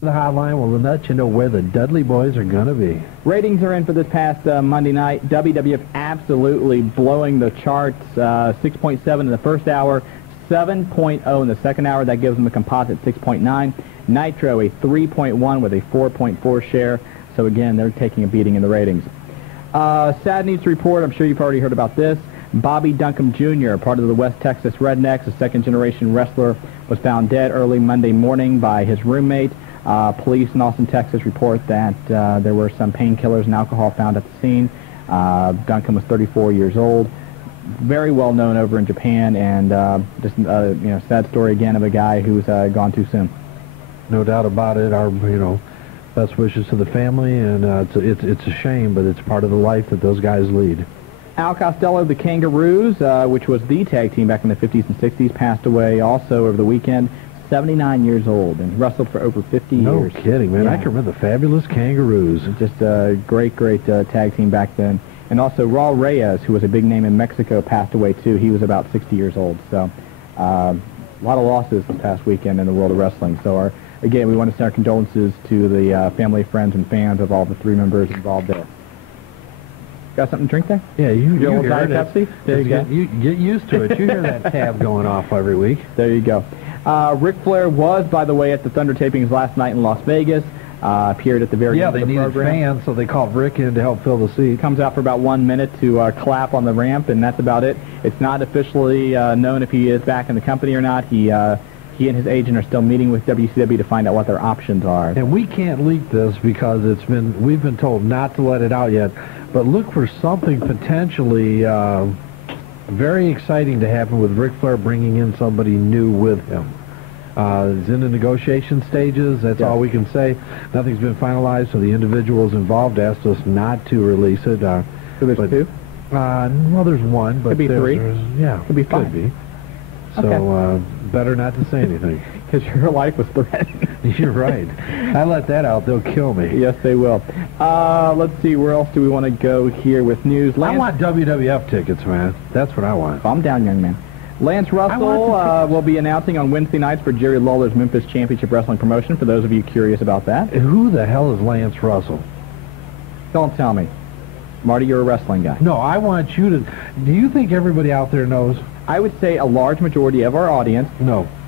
The hotline will let you know where the Dudley boys are going to be. Ratings are in for this past Monday night. WWF absolutely blowing the charts. 6.7 in the first hour, 7.0 in the second hour. That gives them a composite 6.9. Nitro a 3.1 with a 4.4 share. So again, they're taking a beating in the ratings. Sad news to report. I'm sure you've already heard about this. Bobby Duncombe Jr., part of the West Texas Rednecks, a second-generation wrestler, was found dead early Monday morning by his roommate. Police in Austin, Texas report that there were some painkillers and alcohol found at the scene. Duncombe was 34 years old, very well known over in Japan, and sad story again of a guy who's gone too soon. No doubt about it. Our best wishes to the family, and it's a shame, but it's part of the life that those guys lead. Al Costello, the Kangaroos, which was the tag team back in the 50s and 60s, passed away also over the weekend. 79 years old and wrestled for over 50 years. No kidding, man. Yeah. I can remember the Fabulous Kangaroos. Just a great tag team back then. And also Raul Reyes, who was a big name in Mexico, passed away too. He was about 60 years old. So a lot of losses this past weekend in the world of wrestling. So again, we want to send our condolences to the family, friends, and fans of all the three members involved there. Got something to drink there? Yeah, you Diet Pepsi? There you go. You get used to it. You hear that tab going off every week. There you go. Ric Flair was, by the way, at the Thunder tapings last night in Las Vegas. Appeared at the very end of the program. Yeah, they needed fans, so they called Rick in to help fill the seat. Comes out for about 1 minute to clap on the ramp, and that's about it. It's not officially known if he is back in the company or not. He and his agent are still meeting with WCW to find out what their options are. And we can't leak this because we've been told not to let it out yet. But look for something potentially very exciting to happen with Ric Flair bringing in somebody new with him. It's in the negotiation stages. That's all we can say. Nothing's been finalized, so the individuals involved asked us not to release it. So there's two? Well, there's one, but could be three. Yeah, could be five. Could be. So better not to say anything. Because your life was threatened. You're right. I let that out, they'll kill me. Yes, they will. Let's see, where else do we want to go here with news? I want WWF tickets, man. That's what I want. Calm down, young man. Lance Russell will be announcing on Wednesday nights for Jerry Lawler's Memphis Championship Wrestling promotion, for those of you curious about that. Who the hell is Lance Russell? Don't tell me. Marty, you're a wrestling guy. No, I want you to... Do you think everybody out there knows? I would say a large majority of our audience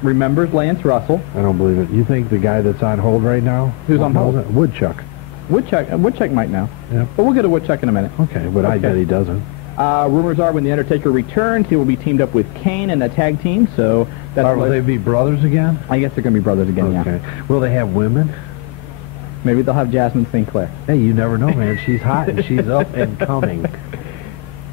remembers Lance Russell. I don't believe it. You think the guy that's on hold right now? Who's on hold? Woodchuck. Woodchuck might know. Yeah. But we'll get to Woodchuck in a minute. Okay, but I bet he doesn't. Rumors are when The Undertaker returns, he will be teamed up with Kane in a tag team, so... Will they be brothers again? I guess they're going to be brothers again, okay. Will they have women? Maybe they'll have Jasmine Sinclair. Hey, you never know, man. She's hot and she's up and coming.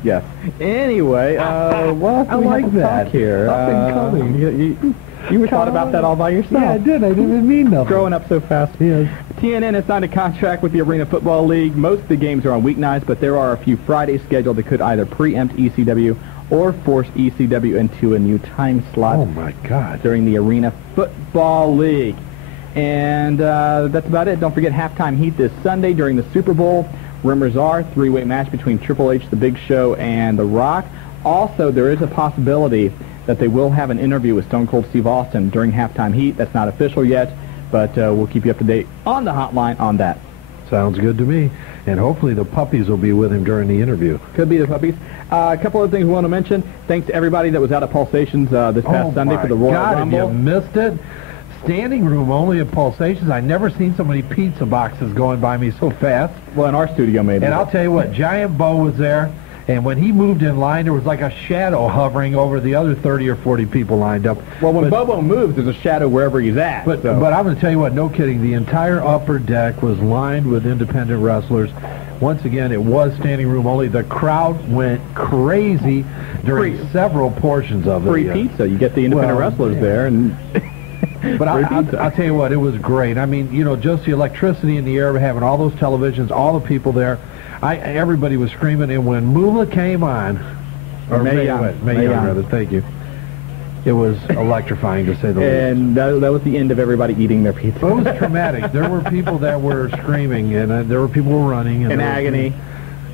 Yes. Anyway, what else do we have to talk here? Up and coming. You thought about that all by yourself. Yeah, I did. I didn't even mean nothing. Growing up so fast. Yes. TNN has signed a contract with the Arena Football League. Most of the games are on weeknights, but there are a few Fridays scheduled that could either preempt ECW or force ECW into a new time slot. Oh, my God. During the Arena Football League. And that's about it. Don't forget Halftime Heat this Sunday during the Super Bowl. Rumors are three-way match between Triple H, The Big Show, and The Rock. Also, there is a possibility that they will have an interview with Stone Cold Steve Austin during Halftime Heat. That's not official yet, but we'll keep you up to date on the hotline on that. Sounds good to me. And hopefully the puppies will be with him during the interview. Could be the puppies. A couple of things we want to mention. Thanks to everybody that was out at Pulsations this past Sunday for the Royal Rumble. If you missed it, standing room only at Pulsations. I never seen so many pizza boxes going by me so fast. Well, in our studio, maybe. And I'll tell you what, Giant Bo was there, and when he moved in line, there was like a shadow hovering over the other 30 or 40 people lined up. Well, when Bobo moves, there's a shadow wherever he's at. But I'm going to tell you what, no kidding, the entire upper deck was lined with independent wrestlers. Once again, it was standing room only. The crowd went crazy during several portions of it. Free pizza. You get the independent wrestlers there, and... But I'll tell you what, it was great. I mean, you know, just the electricity in the air, having all those televisions, all the people there. Everybody was screaming, and when Moolah came on, or Mae Young, thank you. It was electrifying, to say the least. And that was the end of everybody eating their pizza. It was traumatic. There were people that were screaming, and there were people who were running. In agony.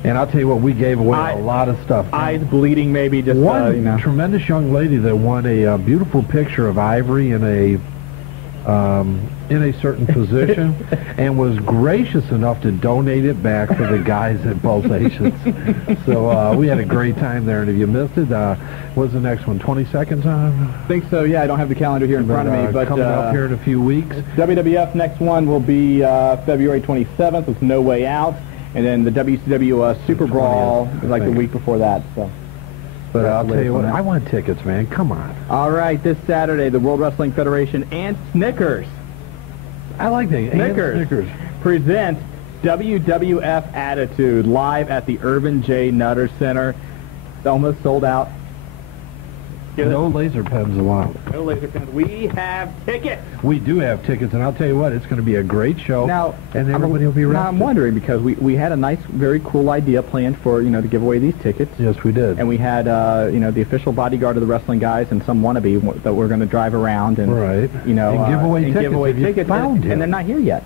And I'll tell you what, we gave away a lot of stuff. Eyes bleeding, maybe. Just one tremendous young lady that won a beautiful picture of Ivory in a in a certain position and was gracious enough to donate it back for the guys at Pulsations. So we had a great time there, and if you missed it, what's the next one, 20 seconds on? I think so, yeah. I don't have the calendar here in front of me. But coming up here in a few weeks. WWF next one will be February 27th with No Way Out, and then the WCW Super Brawl is like the week before that. So. But I'll tell you what, I want tickets, man. Come on. All right, this Saturday, the World Wrestling Federation and Snickers. I like that. Snickers present WWF Attitude live at the Irvin J. Nutter Center. It's almost sold out. No laser pens allowed. No laser pens. We have tickets. We do have tickets, and I'll tell you what, it's going to be a great show. Now, and everybody will be around. Now, I'm wondering, because we had a nice, very cool idea planned for, to give away these tickets. Yes, we did. And we had, the official bodyguard of the wrestling guys and some wannabe that we're going to drive around and, and give away tickets. And they're not here yet.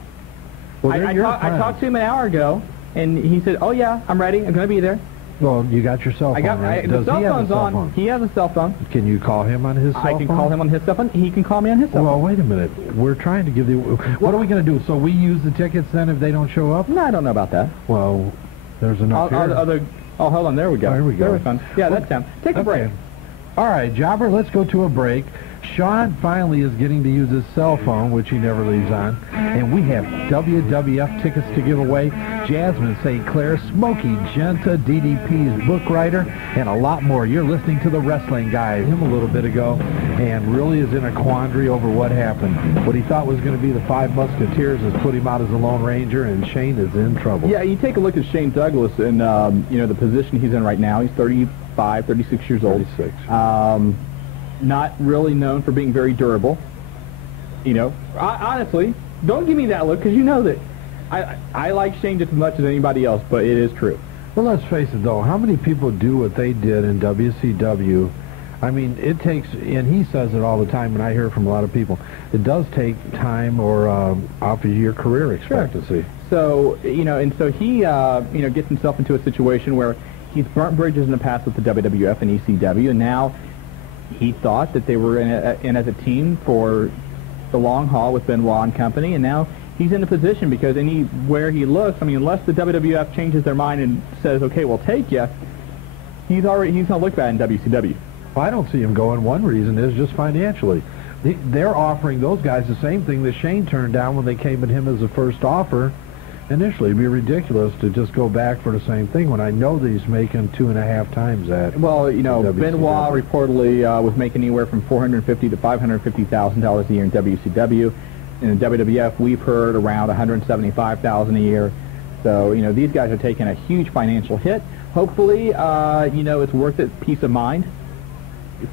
Well, I talked to him an hour ago, and he said, "Oh yeah, I'm ready. I'm going to be there." Well, you got your cell phone, right? The cell phone's on. He has a cell phone. Can you call him on his cell phone? I can call him on his cell phone. He can call me on his cell phone. Well, wait a minute. We're trying to give you... What are we going to do? So we use the tickets then if they don't show up? No, I don't know about that. Well, there's enough here. Oh, hold on. There we go. There we go. There we go. Yeah, that's him. Take a break. All right, Jobber, let's go to a break. Shawn finally is getting to use his cell phone, which he never leaves on. And we have WWF tickets to give away. Jasmine St. Clair, Smokey Genta, DDP's book writer, and a lot more. You're listening to the Wrestling Guy, him a little bit ago, and really is in a quandary over what happened. What he thought was going to be the Five Musketeers has put him out as a Lone Ranger, and Shane is in trouble. Yeah, you take a look at Shane Douglas and, the position he's in right now. He's 35, 36 years old. 36. Not really known for being very durable. Honestly, don't give me that look, because you know that I like Shane just as much as anybody else, but it is true. Well, let's face it, though. How many people do what they did in WCW? I mean, it takes, and he says it all the time, and I hear it from a lot of people, it does take time or off of your career expectancy. Sure. So, and so he, gets himself into a situation where he's burnt bridges in the past with the WWF and ECW, and now he thought that they were in as a team for the long haul with Benoit and company, and now he's in a position because anywhere he looks, unless the WWF changes their mind and says, okay, we'll take you, he's going to look bad in WCW. Well, I don't see him going. One reason is just financially. They're offering those guys the same thing that Shane turned down when they came at him as a first offer. Initially, it'd be ridiculous to just go back for the same thing when I know that he's making 2.5 times that. Well, Benoit reportedly was making anywhere from $450,000 to $550,000 a year in WCW. In the WWF, we've heard around $175,000 a year. So, these guys are taking a huge financial hit. Hopefully, it's worth it, peace of mind.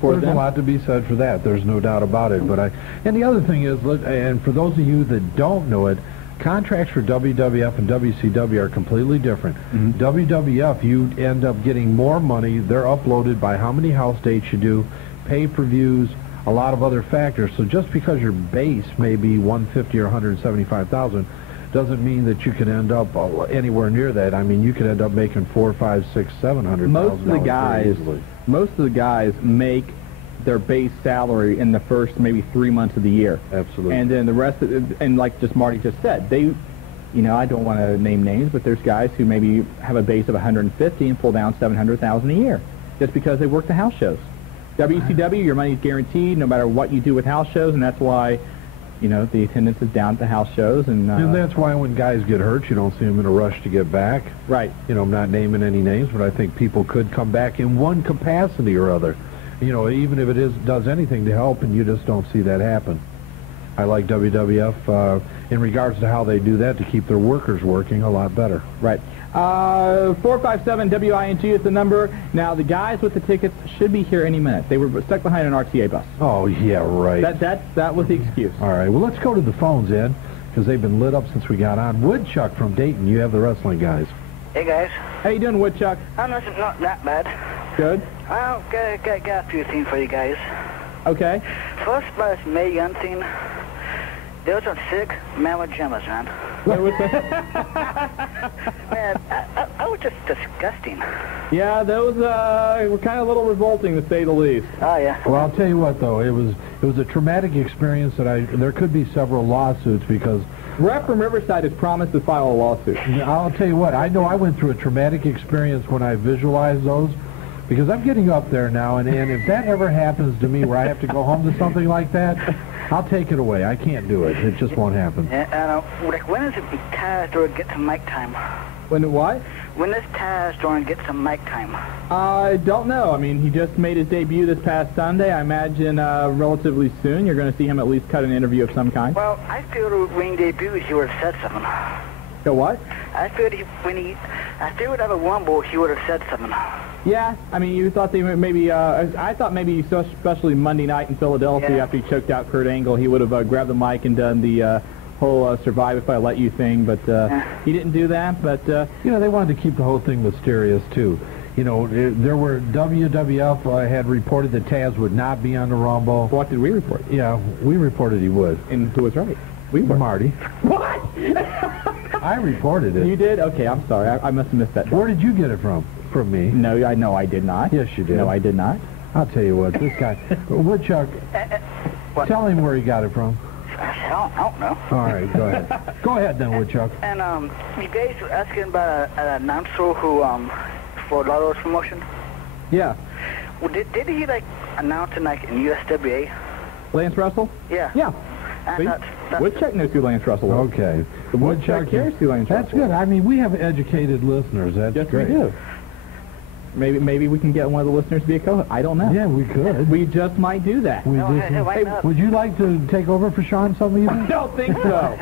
There's a lot to be said for that. There's no doubt about it. And the other thing is, and for those of you that don't know it, contracts for WWF and WCW are completely different. Mm-hmm. WWF, you end up getting more money. They're uploaded by how many house dates you do, pay-per-views, a lot of other factors. So just because your base may be $150,000 or $175,000 doesn't mean that you can end up anywhere near that. You could end up making $400,000, $500,000, $600,000, $700,000. Most of the guys make their base salary in the first maybe 3 months of the year. Absolutely. And then the rest, and like just Marty just said, they, I don't want to name names, but there's guys who maybe have a base of 150 and pull down 700,000 a year just because they work the house shows. WCW, your money's guaranteed no matter what you do with house shows, and that's why, the attendance is down at the house shows. And that's why when guys get hurt, you don't see them in a rush to get back. Right. I'm not naming any names, but I think people could come back in one capacity or other. Even if it does anything to help, and you just don't see that happen. I like WWF in regards to how they do that to keep their workers working a lot better. Right. 457-WING is the number. Now, the guys with the tickets should be here any minute. They were stuck behind an RTA bus. Oh, yeah, right. That was the excuse. All right. Well, let's go to the phones, Ed, because they've been lit up since we got on. Woodchuck from Dayton, you have the Wrestling Guys. Hey, guys. How you doing, Woodchuck? I'm not that bad. Good. Well, got a few things for you guys. Okay. First, about this May Young thing. There was a sick man with jammas, man. What was that? Man, I was just disgusting. Yeah, those were kind of a little revolting, to say the least. Oh, yeah. Well, I'll tell you what, though, it was a traumatic experience that there could be several lawsuits because... Rep from Riverside has promised to file a lawsuit. I'll tell you what, I know I went through a traumatic experience when I visualized those because I'm getting up there now, and if that ever happens to me where I have to go home to something like that, I'll take it away. I can't do it. It just won't happen. And like, when is it Taz or get some mic time? When what? When does Taz Dorn get some mic time? I don't know. I mean, he just made his debut this past Sunday. I imagine relatively soon you're going to see him at least cut an interview of some kind. Well, I feel when he debuted, he would have said something. So what? I feel I feel out of Wumble, he would have said something. Yeah, I mean, you thought they maybe, I thought maybe, especially Monday night in Philadelphia after he choked out Kurt Angle, he would have grabbed the mic and done the whole survive if I let you thing, but he didn't do that. But you know, they wanted to keep the whole thing mysterious too. You know, there were WWF had reported that Taz would not be on the Rumble. What did we report? Yeah, we reported he would. And who was right? We were. Marty. What? I reported it. You did? Okay, I'm sorry. I must have missed that. Where did you get it from? From me? No, I did not. Yes, you did. No, I did not. I'll tell you what, this guy, Woodchuck, tell him where he got it from. I don't know. All right, go ahead. Go ahead then, Woodchuck. And you guys were asking about an announcer who for Lotto's promotion. Yeah. Well, did he like announce in USWA? Lance Russell? Yeah. Yeah. And Woodchuck knows who Lance Russell is. Okay. Woodchuck cares who Lance Russell is. That's good. I mean, we have educated listeners. That's great. We do. Maybe we can get one of the listeners to be a co-host. I don't know. Yeah, we could. We just might do that. Would you like to take over for Shawn some evening? I don't think so.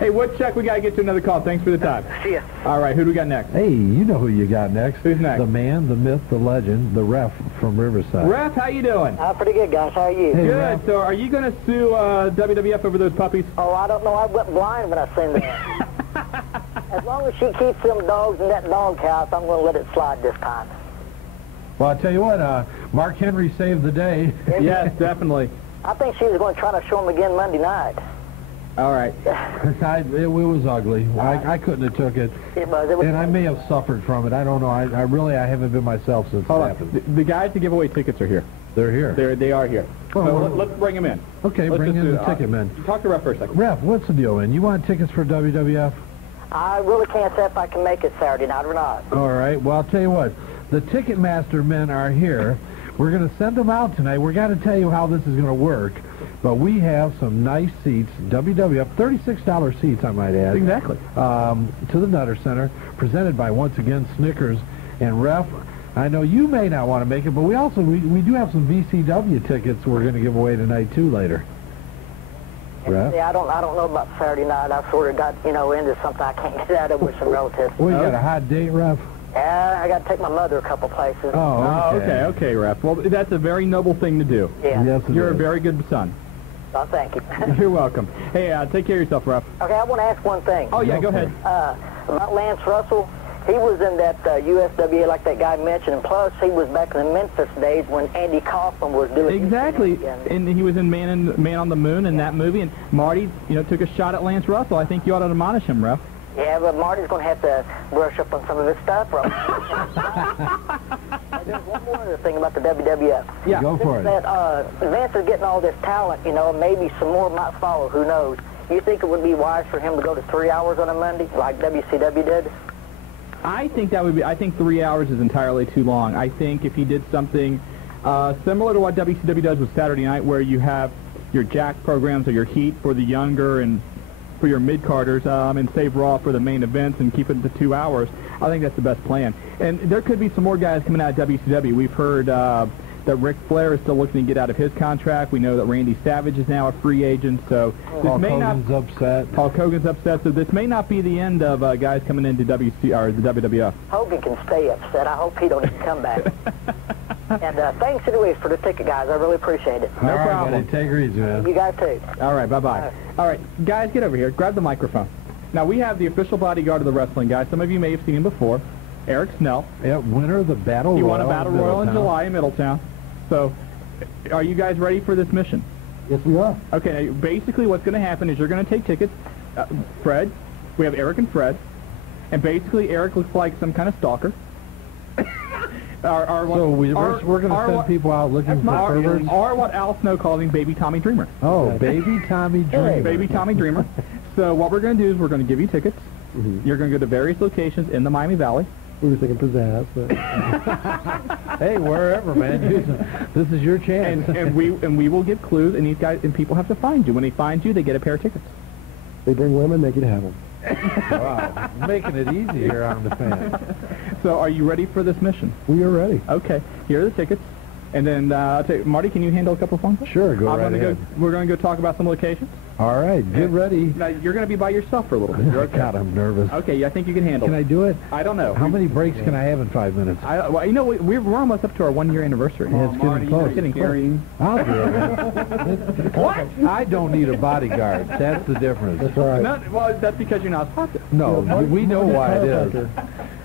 Hey, Woodchuck, we got to get to another call. Thanks for the time. See ya. All right, who do we got next? Hey, you know who you got next. Who's next? The man, the myth, the legend, the ref from Riverside. Ref, how you doing? Pretty good, guys. How are you? Hey, Good. Ref. So are you going to sue WWF over those puppies? Oh, I don't know. I went blind when I seen that. As long as she keeps them dogs in that doghouse, I'm going to let it slide this time. Well, I'll tell you what, Mark Henry saved the day. Yes, definitely. I think she was going to try to show him again Monday night. All right. It was ugly. I couldn't have took it. It was. And I may have suffered from it. I don't know. I haven't been myself since it happened. The guys to give away tickets are here. They're here. They are here. So let's bring them in. Okay, bring in the ticket men. Talk to Ref for a second. Ref, what's the deal, man? You want tickets for WWF? I really can't say if I can make it Saturday night or not. All right. Well, I'll tell you what. The Ticketmaster men are here. We're going to send them out tonight. We're going to tell you how this is going to work. But we have some nice seats, WWF, $36 seats, I might add. Exactly. To the Nutter Center, presented by, once again, Snickers. And Ref, I know you may not want to make it, but we do have some VCW tickets we're going to give away tonight, too, later. Ref? Yeah, I don't know about Saturday night. I sort of got, into something I can't get out of with some relatives. Well, you got a hot date, Ref? Yeah, I got to take my mother a couple places. Oh, okay, Ref. Well, that's a very noble thing to do. Yeah. Yes, You're a very good son. Oh, thank you. You're welcome. Hey, take care of yourself, Ref. Okay, I want to ask one thing. Oh, yeah, go ahead. About Lance Russell. He was in that USWA like that guy mentioned, and plus he was back in the Memphis days when Andy Kaufman was doing Exactly, and he was in Man on the Moon in that movie, and Marty, took a shot at Lance Russell. I think you ought to admonish him, Ref. Yeah, but Marty's going to have to brush up on some of his stuff. There's one more other thing about the WWF. Yeah, go for it. That Vince is getting all this talent, maybe some more might follow, who knows. You think it would be wise for him to go to 3 hours on a Monday, like WCW did? I think that would be, I think 3 hours is entirely too long. I think if he did something similar to what WCW does with Saturday Night, where you have your Jack programs or your Heat for the younger and for your mid-carders, and save Raw for the main events and keep it to 2 hours, I think that's the best plan. And there could be some more guys coming out of WCW. We've heard that Ric Flair is still looking to get out of his contract. We know that Randy Savage is now a free agent, so Hulk Hogan's upset. Hulk Hogan's upset, so this may not be the end of guys coming into the WWF. Hogan can stay upset. I hope he don't even come back. And thanks anyways for the ticket, guys. I really appreciate it. No problem. Buddy, take her easy, man. You guys too. All right, bye-bye. All right, guys, get over here. Grab the microphone. Now, we have the official bodyguard of the wrestling guy. Some of you may have seen him before, Eric Snell. Yeah, winner of the Battle Royal. He won a Battle Royal in July in Middletown. So, are you guys ready for this mission? Yes, we are. Okay, now, basically what's going to happen is you're going to take tickets. Fred, we have Eric and Fred. And basically, Eric looks like some kind of stalker. We're going to send people out looking for perverts? Or what Al Snow calls him, Baby Tommy Dreamer. Oh, Baby Tommy Dreamer. Baby Tommy Dreamer. So what we're going to do is we're going to give you tickets. You're going to go to various locations in the Miami Valley. We were thinking pizzazz, but hey, wherever, man. This is your chance. And we will give clues, and these guys and people have to find you. When they find you, they get a pair of tickets. they bring women, they can have them. Wow, making it easy here on the fans. So are you ready for this mission? We are ready. Okay, here are the tickets. And then, I'll tell you, Marty, can you handle a couple of phone calls? Sure, go right ahead. We're going to go talk about some locations. All right, get ready. Now, you're going to be by yourself for a little bit. You're okay. God, I'm nervous. Okay, I think you can handle Can it. I do it? I don't know. How many breaks can I have in 5 minutes? Well, you know, we're almost up to our 1-year anniversary. Yeah, it's getting close. It's getting close. I'll do it. What? I don't need a bodyguard. That's the difference. That's right. No, well, that's because you're not popular. No, we know why it is.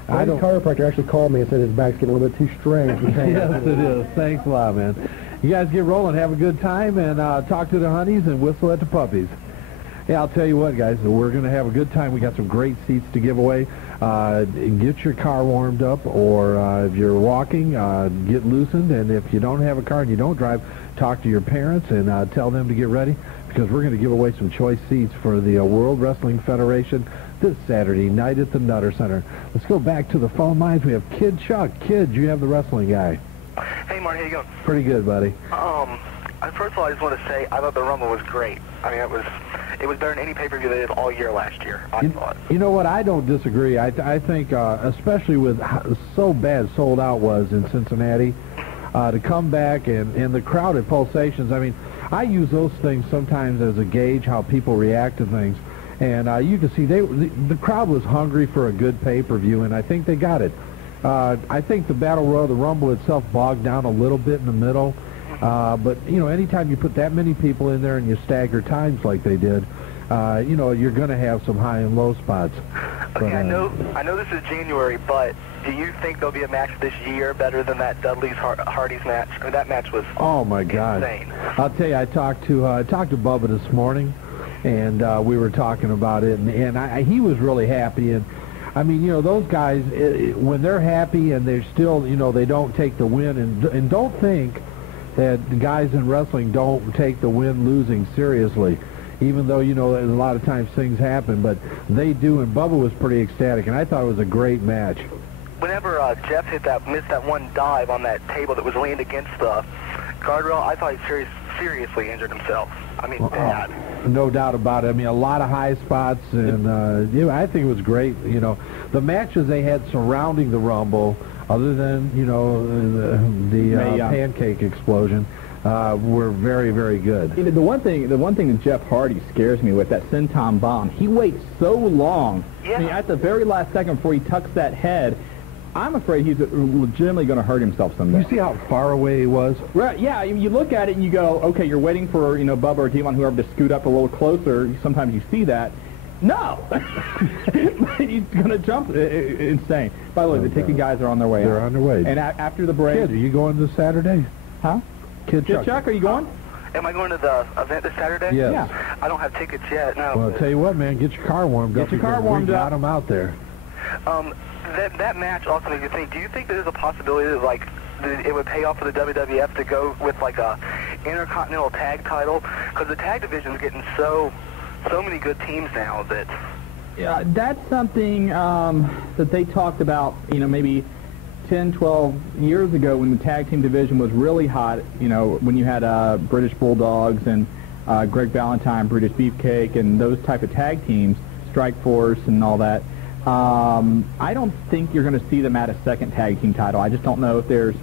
I don't. Chiropractor actually called me and said his back's getting a little bit too strained. Yes, it is. Thanks a lot, man. You guys get rolling, have a good time, and talk to the honeys and whistle at the puppies. Yeah, I'll tell you what, guys, we're going to have a good time. We got some great seats to give away. Get your car warmed up, or if you're walking, get loosened. And if you don't have a car and you don't drive, talk to your parents and tell them to get ready, because we're going to give away some choice seats for the World Wrestling Federation this Saturday night at the Nutter Center. Let's go back to the phone lines. We have Kid Chuck. Kid, you have the wrestling guy. Hey, Marty, how you going? Pretty good, buddy. First of all, I just want to say I thought the Rumble was great. I mean, it was better than any pay-per-view they did all year last year, I thought. You know what? I don't disagree. I think, especially with how so bad sold out was in Cincinnati, to come back and the crowd at Pulsations, I mean, I use those things sometimes as a gauge how people react to things. And you can see the crowd was hungry for a good pay-per-view, and I think they got it. I think the Battle Royal, the Rumble itself, bogged down a little bit in the middle. But, you know, anytime you put that many people in there and you stagger times like they did, you know, you're going to have some high and low spots. Okay, But, I know this is January, but do you think there'll be a match this year better than that Dudley's Hardy's match? I mean, that match was oh my God! insane. I'll tell you, I talked to Bubba this morning, and we were talking about it, and he was really happy. And I mean, you know, those guys, when they're happy and they're still, you know, they don't take the win, and don't think that the guys in wrestling don't take the win-losing seriously, even though, you know, a lot of times things happen, but they do, and Bubba was pretty ecstatic, and I thought it was a great match. Whenever Jeff missed that one dive on that table that was leaned against the guardrail, I thought he seriously injured himself. I mean, bad. No doubt about it. I mean, a lot of high spots, and you know, I think it was great. You know, the matches they had surrounding the Rumble, other than, you know, the pancake explosion, were very, very good. You know, the one thing that Jeff Hardy scares me with, that senton bomb, he waits so long. Yeah. I mean, at the very last second before he tucks that head, I'm afraid he's legitimately going to hurt himself someday. You see how far away he was? Right, yeah, you look at it and you go, okay, you're waiting for, you know, Bubba or Devon, whoever, to scoot up a little closer. Sometimes you see that. No! He's going to jump. Insane. By the way, the ticket guys are on their way. They're on their way. And after the break... Kid, are you going this Saturday? Huh? Kid Chuck, are you going? Am I going to the event this Saturday? Yes. Yeah. I don't have tickets yet, no. Well, I'll tell you what, man, get your car warmed up. Get your car warmed up. We up. got them out there. That match also makes you think, do you think there's a possibility that, like, it would pay off for the WWF to go with, like, a Intercontinental Tag title? Because the tag division's getting so many good teams now that... Yeah, that's something that they talked about, you know, maybe 10, 12 years ago when the tag team division was really hot, you know, when you had British Bulldogs and Greg Valentine, British Beefcake, and those type of tag teams, Strike Force and all that. I don't think you're going to see them at a second tag team title. I just don't know if there's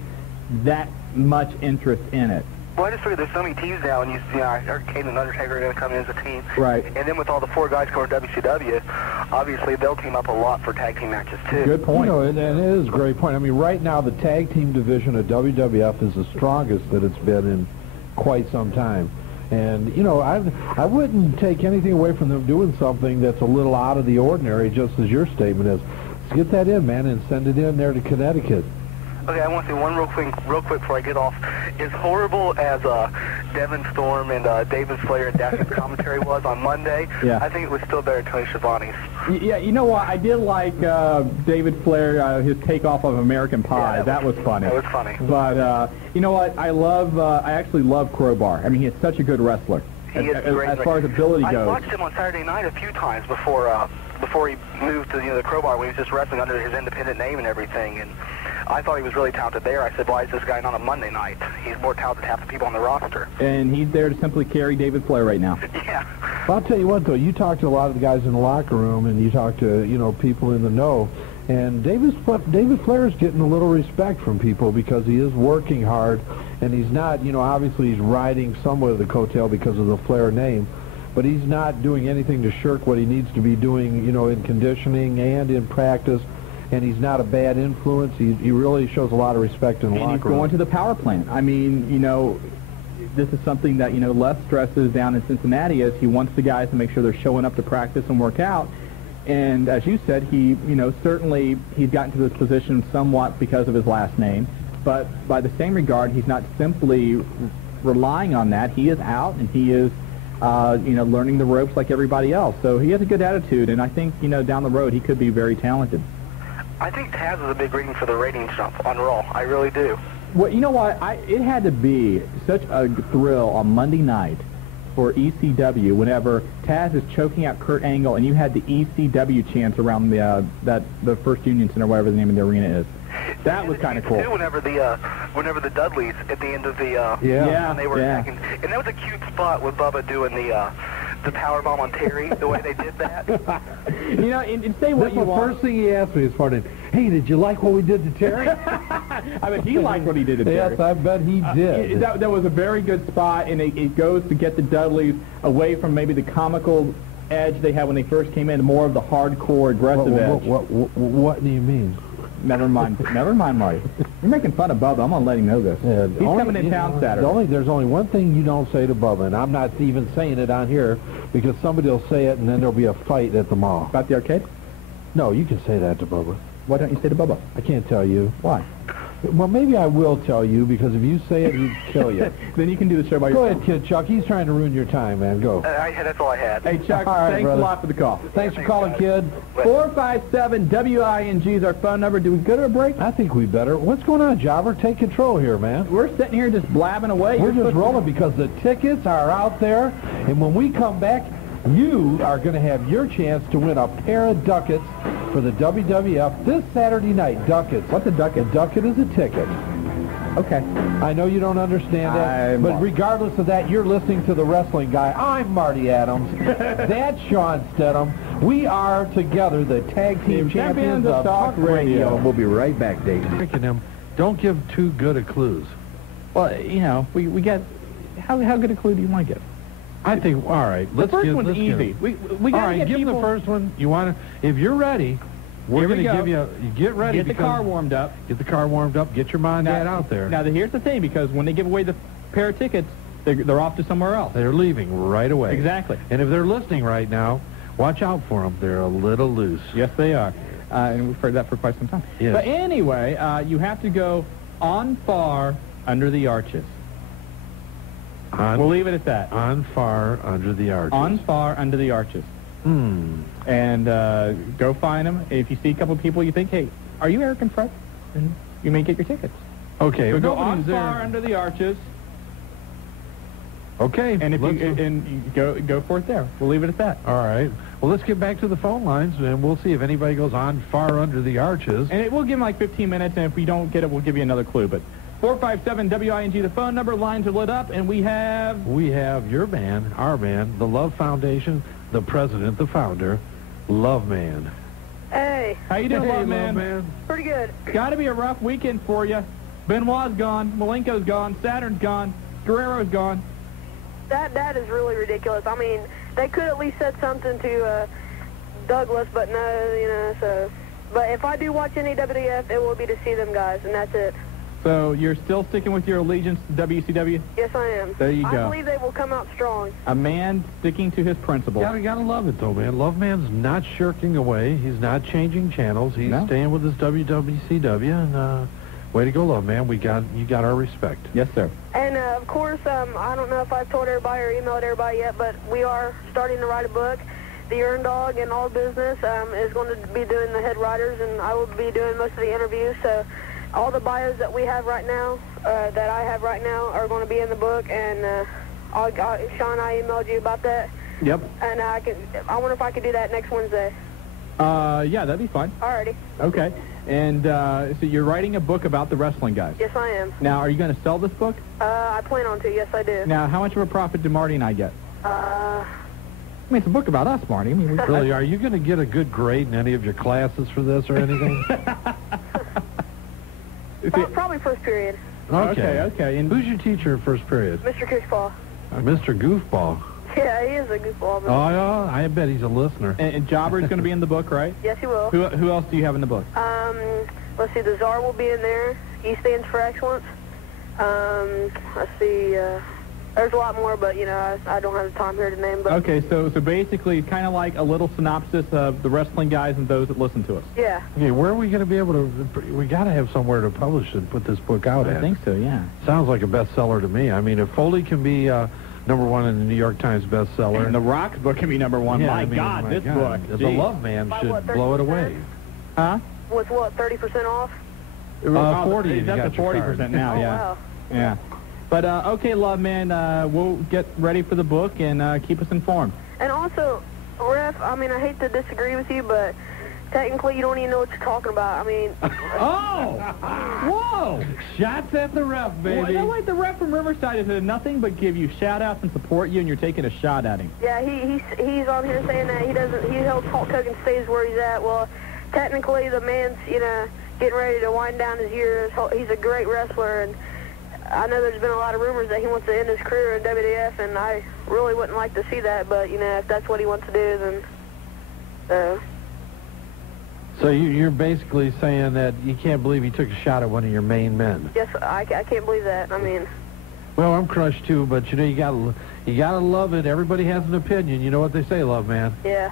that much interest in it. Well, I just figured there's so many teams now, and you know, I heard Kane and Undertaker are going to come in as a team. Right. And then with all the 4 guys coming to WCW, obviously they'll team up a lot for tag team matches, too. Good point. You know, and it is a great point. I mean, right now the tag team division of WWF is the strongest that it's been in quite some time. And, you know, I wouldn't take anything away from them doing something that's a little out of the ordinary, just as your statement is. Let's get that in, man, and send it in there to Connecticut. Okay, I want to say one real quick before I get off. As horrible as Devin Storm and David Flair and Daffy's commentary was on Monday, I think it was still better than Tony Schiavone's. Yeah, you know what? I did like David Flair, his takeoff of American Pie. Yeah, that was funny. That was funny. But you know what? I actually love Crowbar. I mean, he's such a good wrestler. He is great. As far as ability goes. I watched him on Saturday night a few times before he moved to the Crowbar, when he was just wrestling under his independent name and everything. And I thought he was really talented there. I said, why is this guy not on Monday night? He's more talented than half the people on the roster. And he's there to simply carry David Flair right now. Yeah. Well, I'll tell you what, though. You talk to a lot of the guys in the locker room, and you talk to, people in the know, and David Flair is getting a little respect from people because he is working hard, and he's not, obviously he's riding somewhat of the coattail because of the Flair name, but he's not doing anything to shirk what he needs to be doing, in conditioning and in practice. And he's not a bad influence. He really shows a lot of respect in the locker room. And he's going to the power plant. I mean, this is something that, Les stresses down in Cincinnati is he wants the guys to make sure they're showing up to practice and work out. And as you said, he, certainly he's gotten to this position somewhat because of his last name. But by the same regard, he's not simply relying on that. He is out and he is, learning the ropes like everybody else. So he has a good attitude. And I think, down the road, he could be very talented. I think Taz is a big reason for the ratings jump on Raw. I really do. Well, you know what? It had to be such a thrill on Monday night for ECW whenever Taz is choking out Kurt Angle and you had the ECW chants around the First Union Center, whatever the name of the arena is. That was kind of cool. Whenever the Dudleys at the end of the when they were attacking, and that was a cute spot with Bubba doing the powerbomb on Terry, the way they did that. And say what you want. The first thing he asked me is, hey, did you like what we did to Terry? I mean, he liked what he did to Terry. Yes, I bet he did. That was a very good spot, and it goes to get the Dudleys away from maybe the comical edge they had when they first came in, more of the hardcore, aggressive edge. What do you mean? Never mind, Marty. You're making fun of Bubba. I'm going to let him know this. Yeah, he's coming in town Saturday. There's only one thing you don't say to Bubba, and I'm not even saying it on here because somebody will say it and then there'll be a fight at the mall. About the arcade? No, you can say that to Bubba. Why don't you say to Bubba? I can't tell you. Why? Well, maybe I will tell you because if you say it, he'd kill you. Then you can do the show by yourself. Go ahead, kid Chuck. He's trying to ruin your time, man. Go. That's all I had. Hey, Chuck, thanks a lot for the call. Thanks for calling, kid. 457-WING is our phone number. Do we go to a break? I think we better. What's going on, Jobber? Take control here, man. We're sitting here just blabbing away. We're just rolling because the tickets are out there, and when we come back, you are going to have your chance to win a pair of ducats for the WWF this Saturday night. Ducats. What's a ducat? A ducat is a ticket. Okay. I know you don't understand that, but regardless of that, you're listening to The Wrestling Guy. I'm Marty Adams. That's Shawn Stedham. We are together the tag team champions of Talk Radio. We'll be right back, Dayton. Don't give too good a clues. Well, we get... How good a clue do you want to give? I think, all right. The first one's easy. We got to get give people... the first one. You want to... If you're ready... We're going to give you get ready. Get the car warmed up. Get the car warmed up. Get your mom and dad out there. Now, here's the thing, because when they give away the pair of tickets, they're off to somewhere else. They're leaving right away. Exactly. And if they're listening right now, watch out for them. They're a little loose. Yes, they are. And we've heard that for quite some time. Yes. But anyway, you have to go on far under the arches. We'll leave it at that. On far under the arches. On far under the arches. And go find them. If you see a couple of people you think, hey, are you Eric and Fred? And you may get your tickets. Okay. So go on far under the arches. Okay. And you go for it there. We'll leave it at that. All right. Well, let's get back to the phone lines, and we'll see if anybody goes on far under the arches. And we'll give them like 15 minutes, and if we don't get it, we'll give you another clue. But 457-WING, the phone number, lines are lit up, and we have your band, our band, the Love Foundation, the president, the founder, Love Man. Hey. How you doing, Love Man? Pretty good. Got to be a rough weekend for you. Benoit's gone, Malenko's gone, Saturn's gone, Guerrero's gone. That is really ridiculous. I mean, they could at least said something to Douglas, but no, so. But if I do watch any WWF, it will be to see them guys, and that's it. So you're still sticking with your allegiance to WCW? Yes, I am. There you go. I believe they will come out strong. A man sticking to his principles. Gotta love it, though, man. Love Man's not shirking away. He's not changing channels. He's staying with his WCW, and Way to go, love, man. You got our respect. Yes, sir. And, of course, I don't know if I've told everybody or emailed everybody yet, but we are starting to write a book. The Earn Dog and All Business is going to be doing the head writers, and I will be doing most of the interviews. So all the bios that we have right now, that I have right now, are going to be in the book. And Shawn, I emailed you about that. Yep. And I wonder if I could do that next Wednesday. Yeah, that'd be fine. Alrighty. Okay. And so you're writing a book about the wrestling guys. Yes, I am. Now, are you going to sell this book? I plan on to. Yes, I do. Now, how much of a profit do Marty and I get? I mean, it's a book about us, Marty. I mean, really, are you going to get a good grade in any of your classes for this or anything? Probably first period. Okay. And who's your teacher in first period? Mr. Goofball. Mr. Goofball. Yeah, he is a goofball. Oh, yeah, I bet he's a listener. And Jobber's going to be in the book, right? Yes, he will. Who else do you have in the book? Let's see, the Czar will be in there. E stands for excellence. Let's see, there's a lot more, but, you know, I don't have the time here to name. But okay, so basically kind of like a little synopsis of the wrestling guys and those that listen to us. Yeah. Okay, where are we going to be able to, we got to have somewhere to publish and put this book out at. I think so, yeah. Sounds like a bestseller to me. I mean, if Foley can be number one in the New York Times bestseller. And the Rock's book can be number one. Yeah, This book. The Love Man should blow it away. Huh? With what, 30% off? 40. It's up to 40% now, Oh, yeah. wow. Yeah. But, okay, Love Man, we'll get ready for the book and keep us informed. And also, Ref, I mean, I hate to disagree with you, but technically you don't even know what you're talking about. I mean... Oh! Whoa! Shots at the ref, baby. Well, like the ref from Riverside has nothing but give you shout-outs and support you, and you're taking a shot at him. Yeah, he's on here saying that he helps Hulk Hogan stays where he's at. Well, technically the man's, you know, getting ready to wind down his years. He's a great wrestler, and I know there's been a lot of rumors that he wants to end his career in WWF, and I really wouldn't like to see that, but, you know, if that's what he wants to do, then... So you're basically saying that you can't believe he took a shot at one of your main men. Yes, I can't believe that. I mean... Well, I'm crushed, too, but, you know, you gotta love it. Everybody has an opinion. You know what they say, Love Man. Yeah.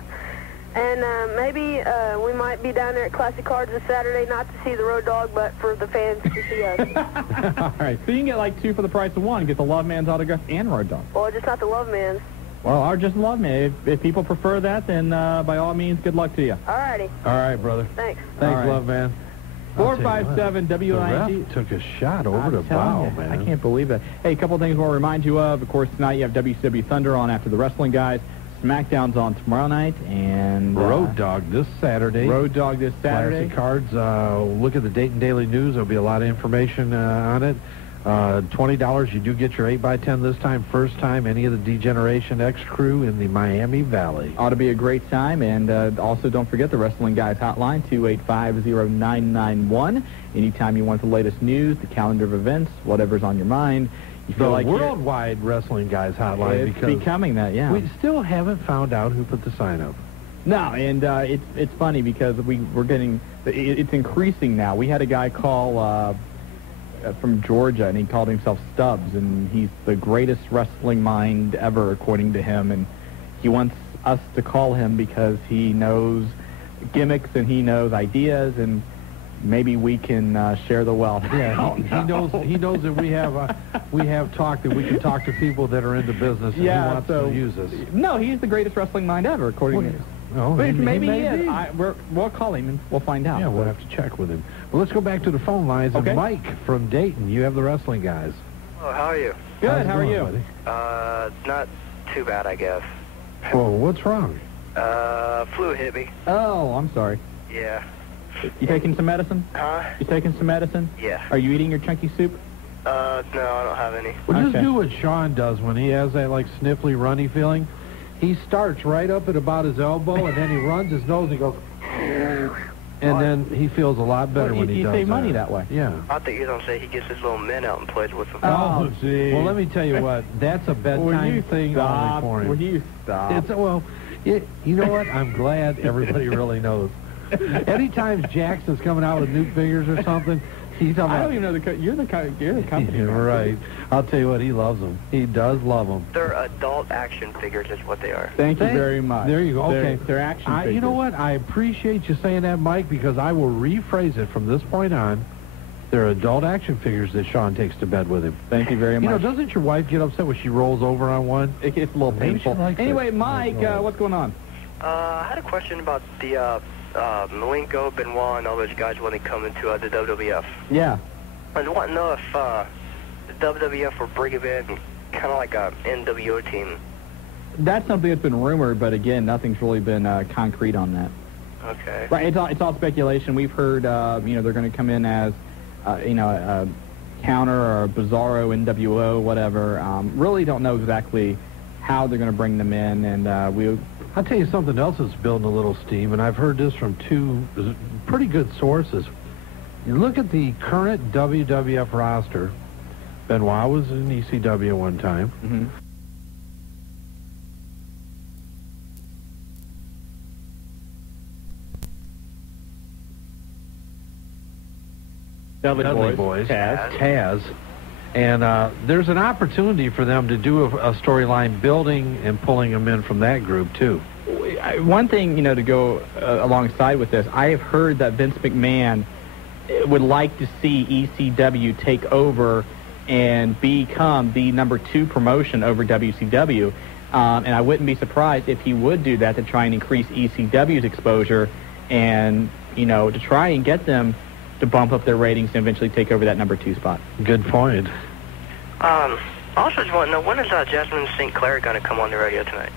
And maybe we might be down there at Classic Cards this Saturday, not to see the Road Dogg, but for the fans to see us. All right. So you can get like 2 for the price of 1. Get the Love Man's autograph and Road Dogg. Well, just not the Love Man's. Well, or just Love Man. If people prefer that, then by all means, good luck to you. All righty. All right, brother. Thanks. Thanks, All right. Love Man. 457 WIG. The ref took a shot over the bow, man. I can't believe that. Hey, a couple of things we'll remind you of. Of course, tonight you have WCW Thunder on after the wrestling guys. SmackDown's on tomorrow night, and Road Dogg this Saturday. Road Dogg this Saturday. Classic Cards. Look at the Dayton Daily News. There'll be a lot of information on it. $20. You do get your 8x10 this time. First time any of the Degeneration X crew in the Miami Valley. Ought to be a great time. And also don't forget the Wrestling Guys hotline, 285-0991. Anytime you want the latest news, the calendar of events, whatever's on your mind. You feel The like Worldwide Wrestling Guys hotline. it's becoming that, yeah. We still haven't found out who put the sign up. No, and it's funny because we're getting it's increasing now. We had a guy call from Georgia, and he called himself Stubbs, and he's the greatest wrestling mind ever, according to him. And he wants us to call him because he knows gimmicks and he knows ideas, and maybe we can share the wealth. Yeah, he knows that we have talked that we can talk to people that are in the business, and he wants to use us. No, he's the greatest wrestling mind ever, according to him. Oh, But maybe he may is. be. We'll call him and we'll find out. Yeah, we'll have to check with him. Well, let's go back to the phone lines. Okay. And Mike from Dayton, you have the wrestling guys. Oh, how are you? Good. How's it How are going, you? buddy? Not too bad, I guess. Whoa, what's wrong? Flu hit me. Oh, I'm sorry. Yeah. You taking some medicine? Huh? You taking some medicine? Yeah. Are you eating your chunky soup? No, I don't have any. Well, just Okay. do what Shawn does when he has that, like, sniffly, runny feeling. He starts right up at about his elbow, and then he runs his nose and he goes... And then he feels a lot better when he you does save that. money that way. Yeah. I think you're going to say he gets his little men out and plays with them. Oh, gee. Well, let me tell you what. That's a Will bedtime you thing stop? only for him. Will you stop? You know what? I'm glad everybody really knows. Anytime Jackson's coming out with new figures or something, he's talking I about... don't even know you're the company. Yeah, right. I'll tell you what, he loves them. He does love them. They're adult action figures is what they are. Thank you very much. There you go. Okay. They're action figures. You know what? I appreciate you saying that, Mike, because I will rephrase it from this point on. They're adult action figures that Shawn takes to bed with him. Thank you very much. You know, doesn't your wife get upset when she rolls over on one? It's a little Maybe painful. she likes Anyway, it. Mike, what's going on? I had a question about the Malenko, Benoit, and all those guys when they come into the WWF. Yeah. I was wanting to know if the WWF were bringing in kind of like a NWO team. That's something that's been rumored, but again, nothing's really been concrete on that. Okay. Right, it's all speculation. We've heard, they're going to come in as, a counter or a Bizarro NWO, whatever. Really don't know exactly how they're going to bring them in, and I'll tell you something else that's building a little steam, and I've heard this from two pretty good sources. You look at the current WWF roster. Benoit was in ECW at one time. Mm-hmm. Dudley Boys, Taz. And there's an opportunity for them to do a storyline building and pulling them in from that group, too. One thing, to go alongside with this, I have heard that Vince McMahon would like to see ECW take over and become the number 2 promotion over WCW. And I wouldn't be surprised if he would do that to try and increase ECW's exposure and, to try and get them to bump up their ratings and eventually take over that number 2 spot. Good point. Also just want to know, when is Jasmine St. Clair going to come on the radio tonight?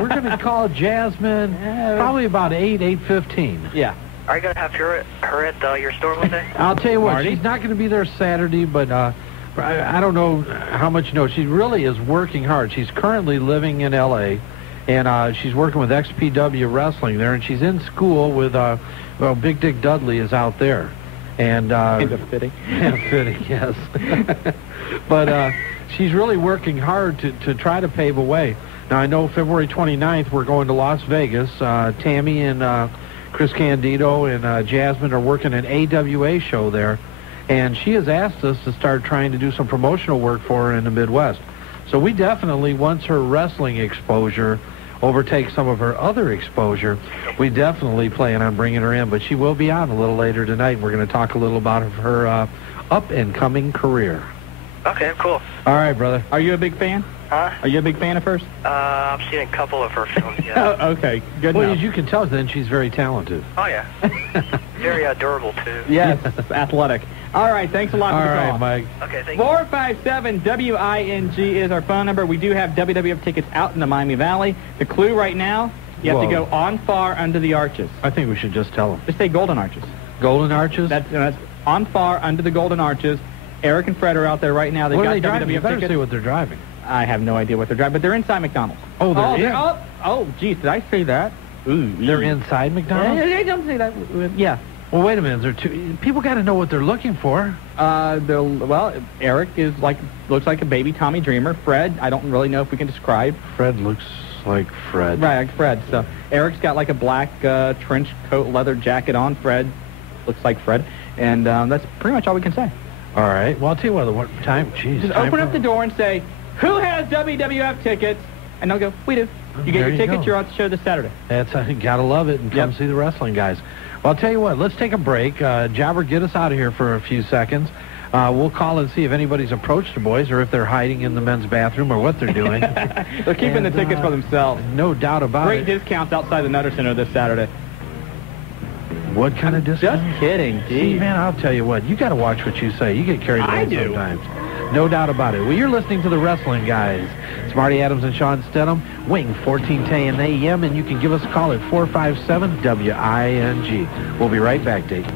We're going to call Jasmine probably about 8:15. Yeah. Are you going to have her at your store one day? I'll tell you what, Marty? she's not going to be there Saturday, but I don't know how much you know. She really is working hard. She's currently living in L.A., and she's working with XPW Wrestling there, and she's in school with, Big Dick Dudley is out there. And Kind of fitting. fitting, yes. But she's really working hard to try to pave a way. Now, I know February 29th we're going to Las Vegas. Tammy and Chris Candido and Jasmine are working an AWA show there. And she has asked us to start trying to do some promotional work for her in the Midwest. So we definitely, once her wrestling exposure overtakes some of her other exposure, we definitely plan on bringing her in. But she will be on a little later tonight. We're going to talk a little about her up-and-coming career. Okay, cool. All right, brother. Are you a big fan? Huh? Are you a big fan of hers? I've seen a couple of her films, yeah. Oh, okay, good Well, enough. as you can tell, then she's very talented. Oh, yeah. Very durable, too. Yes, athletic. All right, thanks a lot All for the right, call. Mike. Okay, thank you. 457-WING is our phone number. We do have WWF tickets out in the Miami Valley. The clue right now, you have to go on far under the arches. I think we should just tell them. Just say Golden Arches. Golden Arches? That's on far under the Golden Arches. Eric and Fred are out there right now. They've What got are they driving? WWF You better tickets. say what they're driving. I have no idea what they're driving, but they're inside McDonald's. Oh, they're in. Oh, geez, did I say that? Ooh, They're inside McDonald's? They don't say that. Yeah. Well, wait a minute. There two people got to know what they're looking for. Eric looks like a baby Tommy Dreamer. Fred, I don't really know if we can describe. Fred looks like Fred. Right, like Fred. So Eric's got like a black trench coat, leather jacket on. Fred looks like Fred, and that's pretty much all we can say. All right. Well, I'll tell you what time. Jeez. Just time open up for- the door and say, "Who has WWF tickets?" And they'll go, "We do." You get There your you tickets. go. You're on the show this Saturday. That's gotta love it and come Yep. see the wrestling guys. Well, I'll tell you what. Let's take a break. Jobber, get us out of here for a few seconds. We'll call and see if anybody's approached the boys or if they're hiding in the men's bathroom or what they're doing. They're keeping the tickets for themselves. No doubt about Great it. discounts outside the Nutter Center this Saturday. What kind of discount? Just kidding. See, Geez. man, I'll tell you what. You got to watch what you say. You get carried away I do. sometimes. No doubt about it. Well, you're listening to the Wrestling Guys. It's Marty Adams and Shawn Stedham, Wing 1410 AM, and you can give us a call at 457-WING. We'll be right back, Dayton.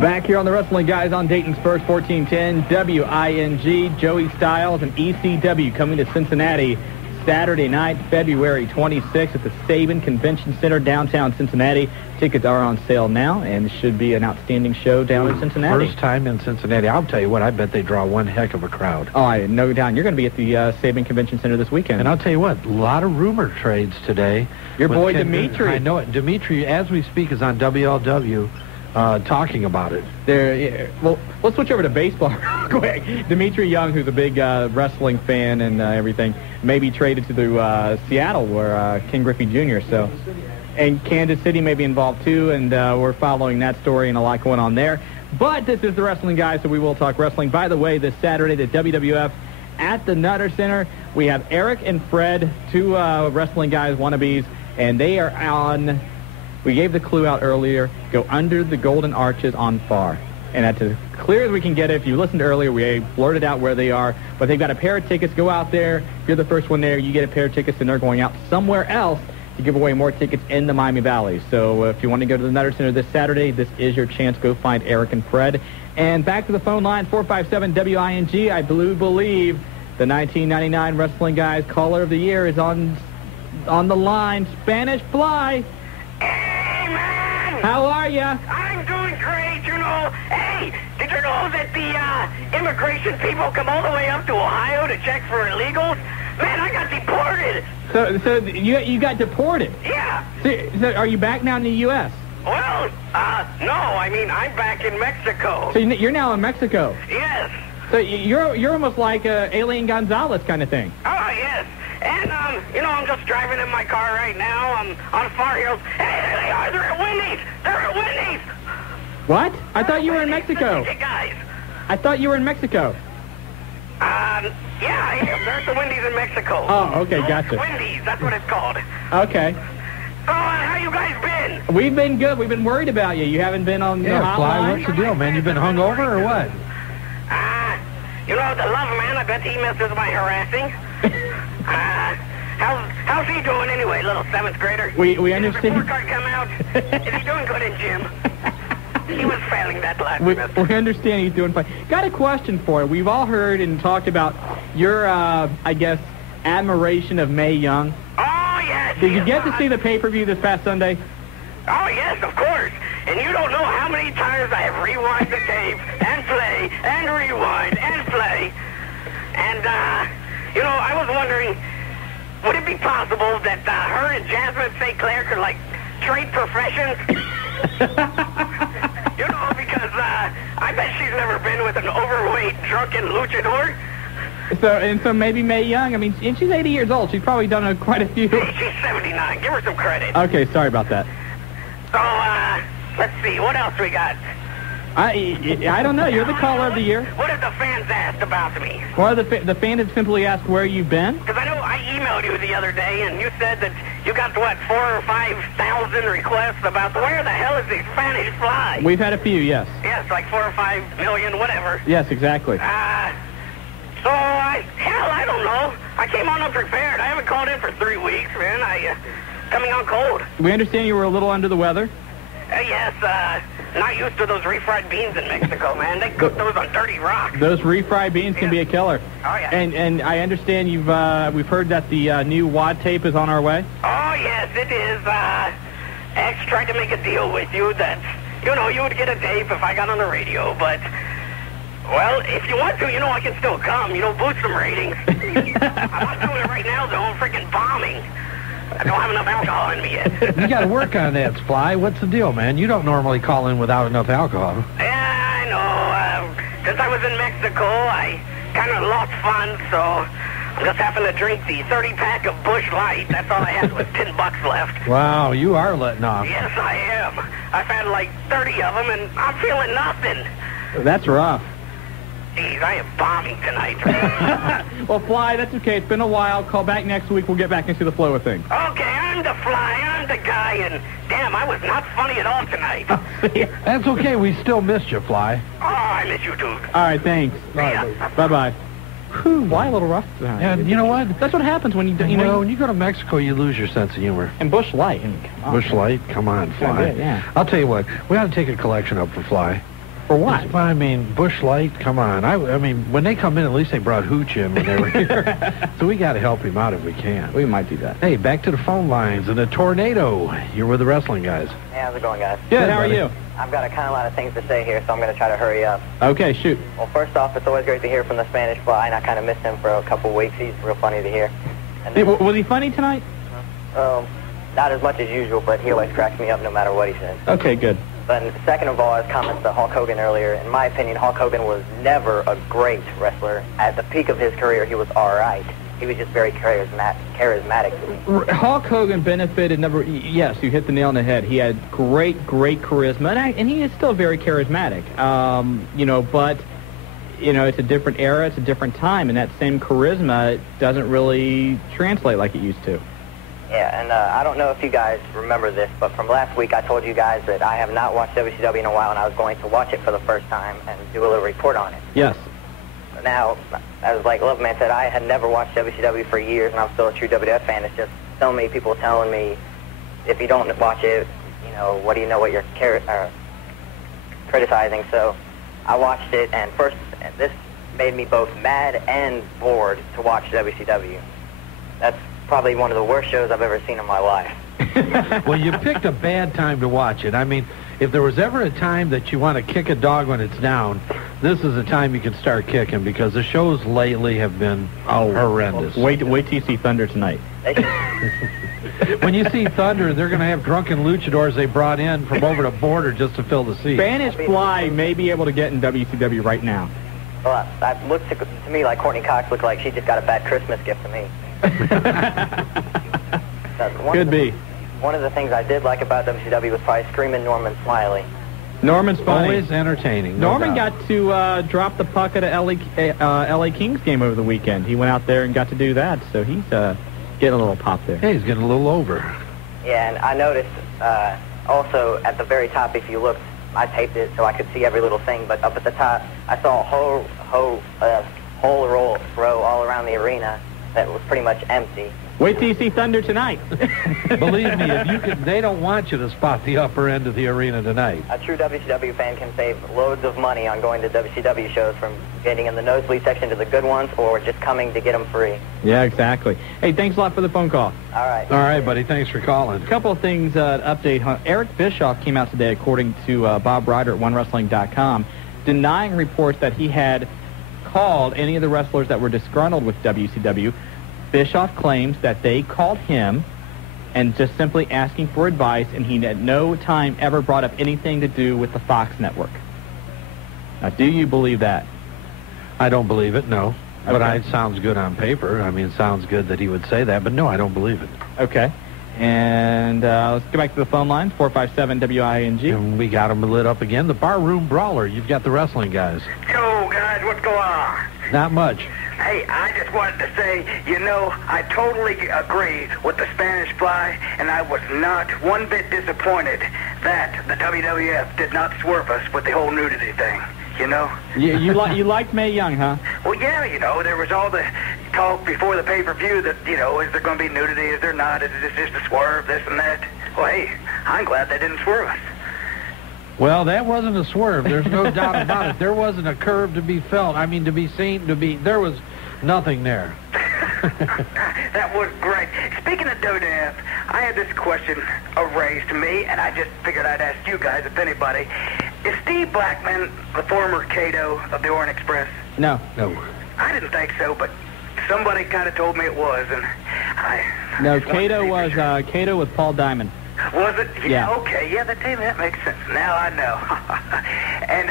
Back here on the Wrestling Guys on Dayton's first 1410 WING. Joey Styles and ECW coming to Cincinnati Saturday night, February 26th at the Sabin Convention Center, downtown Cincinnati. Tickets are on sale now, and should be an outstanding show down in Cincinnati. First time in Cincinnati. I'll tell you what, I bet they draw one heck of a crowd. Oh, I no doubt. You're going to be at the Sabin Convention Center this weekend. And I'll tell you what, a lot of rumor trades today. Your with boy Ken- Dimitri. I know it. Dimitri, as we speak, is on WLW talking about it. Well, let's switch over to baseball real quick. Dimitri Young, who's a big wrestling fan and everything, may be traded to Seattle, where Ken Griffey Jr. So And Kansas City may be involved, too, and we're following that story and a lot going on there. But this is the Wrestling Guy, so we will talk wrestling. By the way, this Saturday, the WWF at the Nutter Center, we have Eric and Fred, two Wrestling Guys wannabes, and they are on, we gave the clue out earlier, go under the Golden Arches on Far. And that's as clear as we can get it. If you listened earlier, we blurted out where they are. But they've got a pair of tickets. Go out there. If you're the first one there, you get a pair of tickets, and they're going out somewhere else to give away more tickets in the Miami Valley. So if you want to go to the Nutter Center this Saturday, this is your chance. Go find Eric and Fred. And back to the phone line, 457-WING. I believe the 1999 Wrestling Guys Caller of the Year is on the line. Spanish Fly. Hey, man! How are you? I'm doing great, you know. Hey, did you know that the immigration people come all the way up to Ohio to check for illegals? Man, I got deported. So you got deported? Yeah. So are you back now in the U.S.? Well, no. I mean, I'm back in Mexico. So you're now in Mexico? Yes. So you're almost like Alien Gonzalez kind of thing. Oh, yes. And, you know, I'm just driving in my car right now. I'm on Far Hills. Hey, they are. They're at Wendy's. They're at Wendy's. What? I thought you were in Mexico. Hey, guys. I thought you were in Mexico. Yeah, I am. They're at the Wendy's in Mexico. Oh, okay, gotcha. Wendy's, that's what it's called. Okay. So, how you guys been? We've been good. We've been worried about you. You haven't been on the hotline? Fly, what's the deal, man? You been hungover or what? You know, the love man, I bet he misses my harassing. How's he doing anyway, little 7th grader? We understand. Did his report card come out? Is he doing good in gym? He was failing that last semester. We understand he's doing fine. Got a question for you. We've all heard and talked about your, I guess, admiration of Mae Young. Oh, yes. Did you get to see the pay-per-view this past Sunday? Oh, yes, of course. And you don't know how many times I have rewind the tape and play and rewind and play. And, you know, I was wondering, would it be possible that her and Jasmine St. Clair could, like, trade professions? You know, because I bet she's never been with an overweight, drunken luchador. So maybe Mae Young, I mean, and she's 80 years old. She's probably done quite a few. Hey, she's 79. Give her some credit. Okay, sorry about that. So, let's see. What else we got? I don't know. You're the caller of the year. What have the fans asked about me? Well, the fan have simply asked where you've been. Because I know I emailed you the other day, and you said that you got, what, 4,000 or 5,000 requests about where the hell is the Spanish Fly? We've had a few, yes. Yes, like 4 or 5 million, whatever. Yes, exactly. So, I don't know. I came on unprepared. I haven't called in for 3 weeks, man. Coming on cold. We understand you were a little under the weather. Yes, not used to those refried beans in Mexico, man. They cook those on dirty rock. Those refried beans can be a killer. Oh, yeah. And I understand we've heard that the new WAD tape is on our way. Oh, yes, it is. X tried to make a deal with you that, you know, you would get a tape if I got on the radio, but, well, if you want to, you know, I can still come, you know, boost some ratings. I'm not doing it right now, though. I'm freaking bombing. I don't have enough alcohol in me yet. You got to work on that, Fly. What's the deal, man? You don't normally call in without enough alcohol. Yeah, I know. Since I was in Mexico, I kind of lost funds, so I'm just having to drink the 30-pack of Busch Light. That's all I had with $10 left. Wow, you are letting off. Yes, I am. I've had like 30 of them, and I'm feeling nothing. That's rough. Jeez, I am bombing tonight. Well, Fly, that's okay. It's been a while. Call back next week. We'll get back into the flow of things. Okay, I'm the Fly. I'm the guy, and damn, I was not funny at all tonight. That's okay. We still missed you, Fly. Oh, I miss you, too. All right, thanks. Yeah. Bye-bye. Fly a little rough tonight. And you know what? That's what happens when you know. When you go to Mexico, you lose your sense of humor. And Busch Light. I mean, come on. Busch Light? Come on, Fly. Yeah. I'll tell you what. We ought to take a collection up for Fly. For what? I mean, Busch Light, come on. I mean, when they come in, at least they brought hooch in when they were here. So we got to help him out if we can. We might do that. Hey, back to the phone lines and the tornado. You're with the Wrestling Guys. Hey, how's it going, guys? Good, how are you? I've got a kind of lot of things to say here, so I'm going to try to hurry up. Okay, shoot. Well, first off, it's always great to hear from the Spanish Fly, and I kind of missed him for a couple weeks. He's real funny to hear. And Hey, was he funny tonight? not as much as usual, but he always cracks me up no matter what he says. Okay, good. But second of all, his comments to Hulk Hogan earlier, in my opinion, Hulk Hogan was never a great wrestler. At the peak of his career, he was all right. he was just very charismatic to me. Hulk Hogan benefited yes, you hit the nail on the head. He had great charisma, and he is still very charismatic. But it's a different era, it's a different time, and that same charisma doesn't really translate like it used to. Yeah, and I don't know if you guys remember this, but from last week I told you guys that I have not watched WCW in a while, and I was going to watch it for the first time and do a little report on it. Yes. Now, as like Loveman said, I had never watched WCW for years, and I'm still a true WWF fan. It's just so many people telling me, if you don't watch it, what do you know what you're criticizing? So I watched it, and this made me both mad and bored to watch WCW. That's probably one of the worst shows I've ever seen in my life. Well, you picked a bad time to watch it. I mean, if there was ever a time that you want to kick a dog when it's down, this is the time you can start kicking, because the shows lately have been horrendous. Wait till you see Thunder tonight. When you see Thunder, they're going to have drunken luchadors they brought in from over the border just to fill the seat. Spanish Fly may be able to get in WCW right now. Well, that looks to me like Courtney Cox looked like she just got a bad Christmas gift to me. Could be. One of the things I did like about WCW was probably Screaming Norman Smiley. Norman's funny. Always entertaining. Norman got to drop the puck at a LA Kings game over the weekend. He went out there and got to do that, so he's getting a little pop there. Hey, he's getting a little over. Yeah, and I noticed also at the very top, if you look, I taped it so I could see every little thing, but up at the top, I saw a whole row all around the arena that was pretty much empty. Wait till you see Thunder tonight. Believe me, they don't want you to spot the upper end of the arena tonight. A true WCW fan can save loads of money on going to WCW shows, from getting in the nosebleed section to the good ones, or just coming to get them free. Yeah, exactly. Hey, thanks a lot for the phone call. All right. All right, buddy. Thanks for calling. A couple of things to update. Eric Bischoff came out today, according to Bob Ryder at OneWrestling.com, denying reports that he had called any of the wrestlers that were disgruntled with WCW. Bischoff claims that they called him and just simply asking for advice, and he at no time ever brought up anything to do with the Fox network. Now, do you believe that? I don't believe it, no. Okay. But it sounds good on paper. I mean, it sounds good that he would say that, but no, I don't believe it. Okay. And let's go back to the phone lines, 457-WING. And we got him lit up again. The Barroom Brawler. You've got the wrestling guys. Yo, guys, what's going on? Not much. Hey, I just wanted to say, I totally agree with the Spanish Fly, and I was not one bit disappointed that the WWF did not swerve us with the whole nudity thing, You liked Mae Young, huh? Well, yeah, there was all the talk before the pay-per-view that, is there going to be nudity, is there not, is this just a swerve, this and that? Well, hey, I'm glad they didn't swerve us. Well, that wasn't a swerve. There's no doubt about it. There wasn't a curve to be felt. I mean, to be seen, there was nothing there. That was great. Speaking of WWF, I had this question raised to me, and I just figured I'd ask you guys, if anybody. Is Steve Blackman the former Cato of the Orient Express? No. I didn't think so, but somebody kind of told me it was, and No, Cato was Paul Diamond. Was it? Yeah. Okay. Yeah, that makes sense. Now I know. And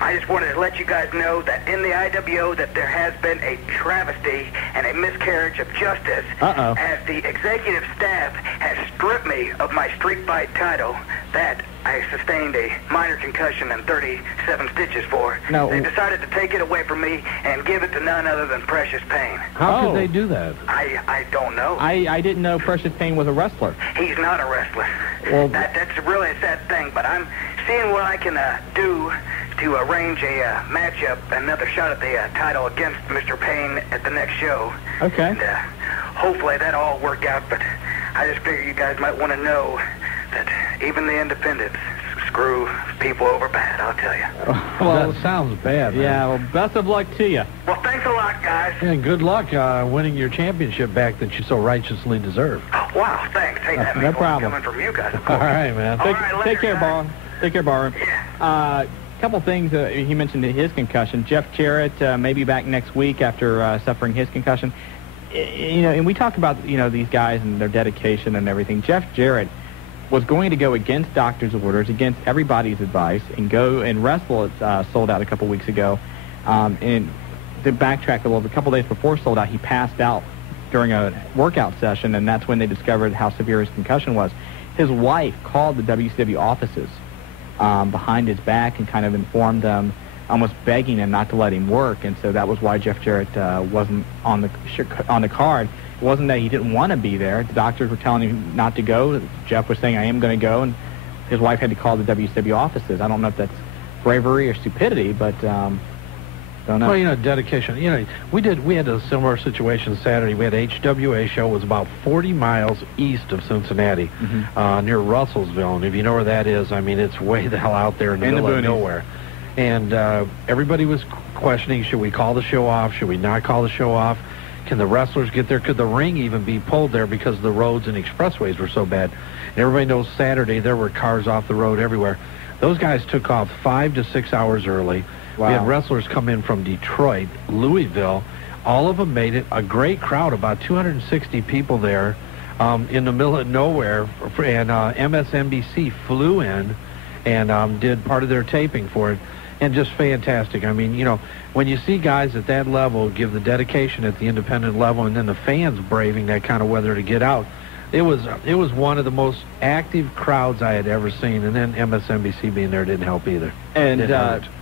I just wanted to let you guys know that in the IWO that there has been a travesty and a miscarriage of justice. Uh-oh. As the executive staff has stripped me of my street fight title that I sustained a minor concussion and 37 stitches for. No. They decided to take it away from me and give it to none other than Precious Payne. How could they do that? I don't know. I didn't know Precious Payne was a wrestler. He's not a wrestler. Well, That's really a sad thing, but I'm seeing what I can do to arrange a matchup, another shot at the title against Mr. Payne at the next show. Okay. And hopefully that'll all work out, but I just figure you guys might want to know that even the independents screw people over bad, I'll tell you. Well, that sounds bad, man. Yeah, well, best of luck to you. Well, thanks a lot, guys. And good luck winning your championship back that you so righteously deserve. Oh, wow, thanks. Hey, that No means problem. coming from you guys. All right, man. Take care, Barr. Take care, Barr. Yeah. Couple things he mentioned his concussion. Jeff Jarrett may be back next week after suffering his concussion. And we talked about these guys and their dedication and everything. Jeff Jarrett was going to go against doctor's orders, against everybody's advice, and go and wrestle at Sold Out a couple weeks ago. And to backtrack a little bit, a couple days before Sold Out, he passed out during a workout session, and that's when they discovered how severe his concussion was. His wife called the WCW offices behind his back and kind of informed them, almost begging him not to let him work, and so that was why Jeff Jarrett wasn't on the card. It wasn't that he didn't want to be there. The doctors were telling him not to go. Jeff was saying, I am going to go, and his wife had to call the WCW offices. I don't know if that's bravery or stupidity, but don't know. Well, you know, dedication. You know, we had a similar situation Saturday. We had a HWA show. It was about 40 miles east of Cincinnati, near Russellsville. And if you know where that is, I mean, it's way the hell out there in the middle of nowhere. And everybody was questioning, should we call the show off? Should we not call the show off? Can the wrestlers get there? Could the ring even be pulled there because the roads and expressways were so bad? And everybody knows Saturday there were cars off the road everywhere. Those guys took off 5 to 6 hours early. Wow. We had wrestlers come in from Detroit, Louisville. All of them made it. A great crowd, about 260 people there in the middle of nowhere. And MSNBC flew in and did part of their taping for it. And just fantastic. I mean, you know, when you see guys at that level give the dedication at the independent level, and then the fans braving that kind of weather to get out, it was one of the most active crowds I had ever seen. And then MSNBC being there didn't help either. And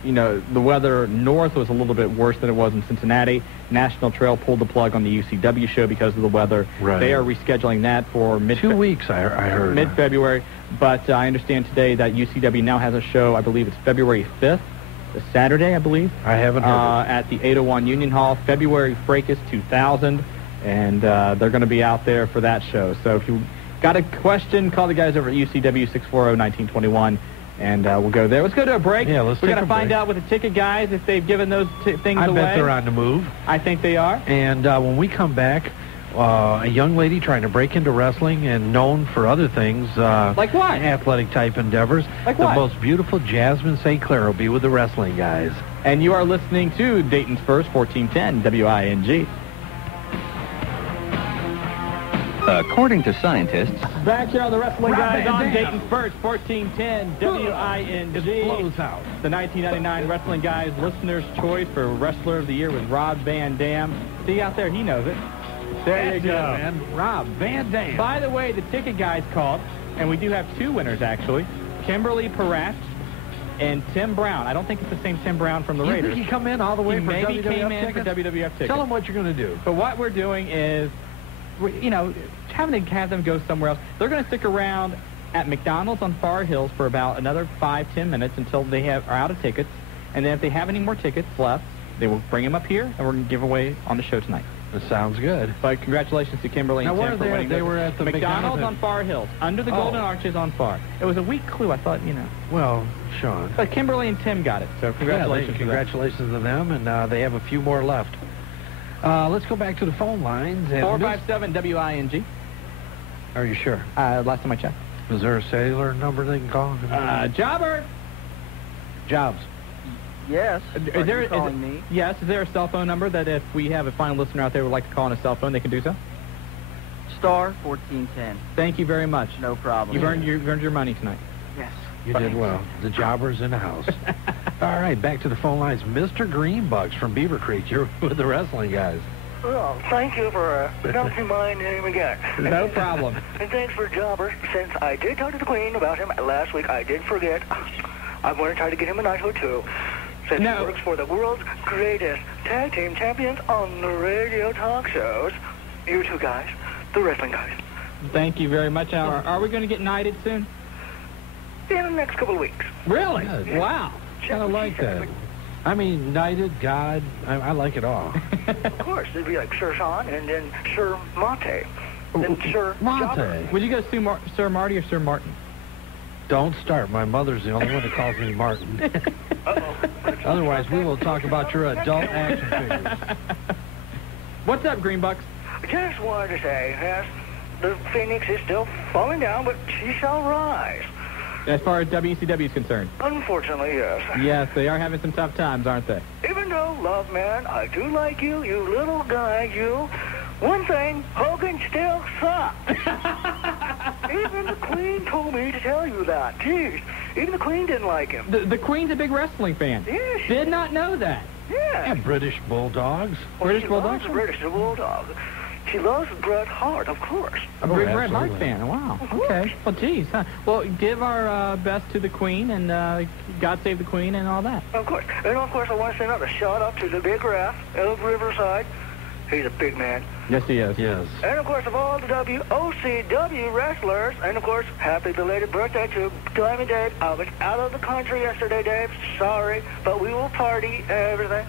you know, the weather north was a little bit worse than it was in Cincinnati. National Trail pulled the plug on the UCW show because of the weather. Right. They are rescheduling that for 2 weeks. I heard mid-February. But I understand today that UCW now has a show. I believe it's February 5th. The Saturday, I believe. I haven't heard at the 801 Union Hall, February Fracas 2000, and they're going to be out there for that show. So if you got a question, call the guys over at UCW 640-1921, and we'll go there. Let's go to a break. Yeah, let's We're going to find out with the ticket guys if they've given those things away. I bet they're on the move. I think they are. And when we come back, a young lady trying to break into wrestling and known for other things. Like what? Athletic-type endeavors. Like the what? most beautiful Jasmine St. Clair will be with the wrestling guys. And you are listening to Dayton's First, 1410 WING. According to scientists... Back here on the Wrestling Guys on Damn. Dayton's First, 1410 WING. It blows out. The 1999 Wrestling Guys Listener's Choice for Wrestler of the Year with Rob Van Dam. See out there, he knows it. There you go. Man. Rob Van Dam. By the way, the ticket guys called, and we do have two winners, actually. Kimberly Peratt and Tim Brown. I don't think it's the same Tim Brown from the You Raiders. think he come in all the way He for maybe WWF came in tickets? for WWF tickets. Tell them what you're going to do. But what we're doing is, you know, having to have them go somewhere else. They're going to stick around at McDonald's on Far Hills for about another 5-10 minutes until they are out of tickets. And then if they have any more tickets left, they will bring them up here, and we're going to give away on the show tonight. That sounds good. But congratulations to Kimberly and Tim for winning. They were at the McDonald's on Far Hills, under the Golden Arches on Far. It was a weak clue, I thought, you know. Well, Shawn. But Kimberly and Tim got it, so congratulations. Yeah, congratulations to them, and they have a few more left. Let's go back to the phone lines. 457 WING. Are you sure? Last time I checked. Is there a cellular number they can call? Jobber. Jobs. Yes. Is calling me? Yes. Is there a cell phone number that if we have a final listener out there who would like to call on a cell phone, they can do so? Star 1410. Thank you very much. No problem. You've earned your money tonight. Yes. You did well. The jobber's in the house. All right, back to the phone lines. Mr. Greenbucks from Beaver Creek. You're with the wrestling guys. Well, thank you for announcing my name again. No problem. And thanks for Jobber. Since I did talk to the Queen about him last week, I did forget. I'm going to try to get him a knighthood, too. Since he works for the world's greatest tag team champions on the radio talk shows. You two guys, the wrestling guys. Thank you very much. Are we going to get knighted soon? In the next couple of weeks. Really? Good. Wow. Kind of like that. I mean, knighted, God, I like it all. Of course, it'd be like Sir Shawn and then Sir Monte. Then Sir Jobber. Would you go Sir Marty or Sir Martin? Don't start. My mother's the only one that calls me Martin. Otherwise, we will talk about your adult action figures. What's up, Greenbucks? Just wanted to say, yes, the Phoenix is still falling down, but she shall rise. As far as WCW is concerned? Unfortunately, yes. Yes, they are having some tough times, aren't they? Even though, love man, I do like you, you little guy, you. One thing, Hogan still sucks. Even the Queen told me to tell you that. Jeez, even the Queen didn't like him. The Queen's a big wrestling fan. Yeah, Did not know that. Yeah. And British Bulldogs. Well, British she Bulldogs? loves British Bulldog. She loves Bret Hart, of course. A big Bret Hart fan. Wow. Okay. Well, geez. Huh? Well, give our best to the Queen, and God save the Queen, and all that. Of course. And, of course, I want to send out a shout-out to the Big Raf of Riverside. He's a big man. Yes, he is. Yes. And, of course, of all the WCW wrestlers, and, of course, happy belated birthday to Diamond Dave. I was out of the country yesterday, Dave. Sorry, but we will party and everything.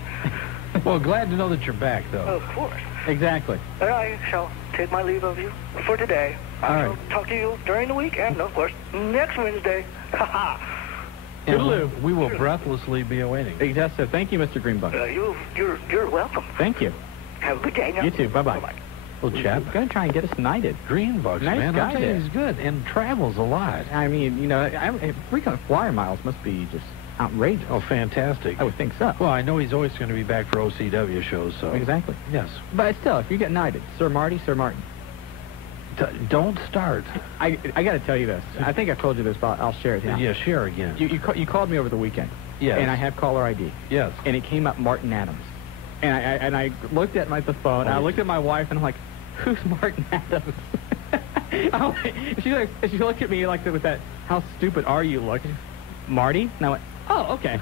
Well, glad to know that you're back, though. Of course. Exactly. And I shall take my leave of you for today. I shall talk to you during the week and, of course, next Wednesday. Ha-ha. Toodaloo. We will breathlessly be awaiting. Yes, sir. Thank you, Mr. Greenbuck. You're welcome. Thank you. Have a good day now. You too. Bye-bye. Bye-bye. Well, chap, Going to try and get us knighted. Greenbucks, Nice man. guy I'll tell you, there. he's good and travels a lot. I mean, you know, frequent flyer miles must be just outrageous. Oh, fantastic. I would think so. Well, I know he's always going to be back for OCW shows, so... Exactly. Yes. But still, if you get knighted, Sir Marty, Sir Martin. Don't start. I got to tell you this. I think I've told you this, but I'll share it now. Yeah, share again. You called me over the weekend. Yes. And I have caller ID. Yes. And it came up Martin Adams. And I looked at the phone, and I looked at my wife, and I'm like, who's Martin Adams? She looked at me like with that, how stupid are you look? Marty? And I went, oh, okay.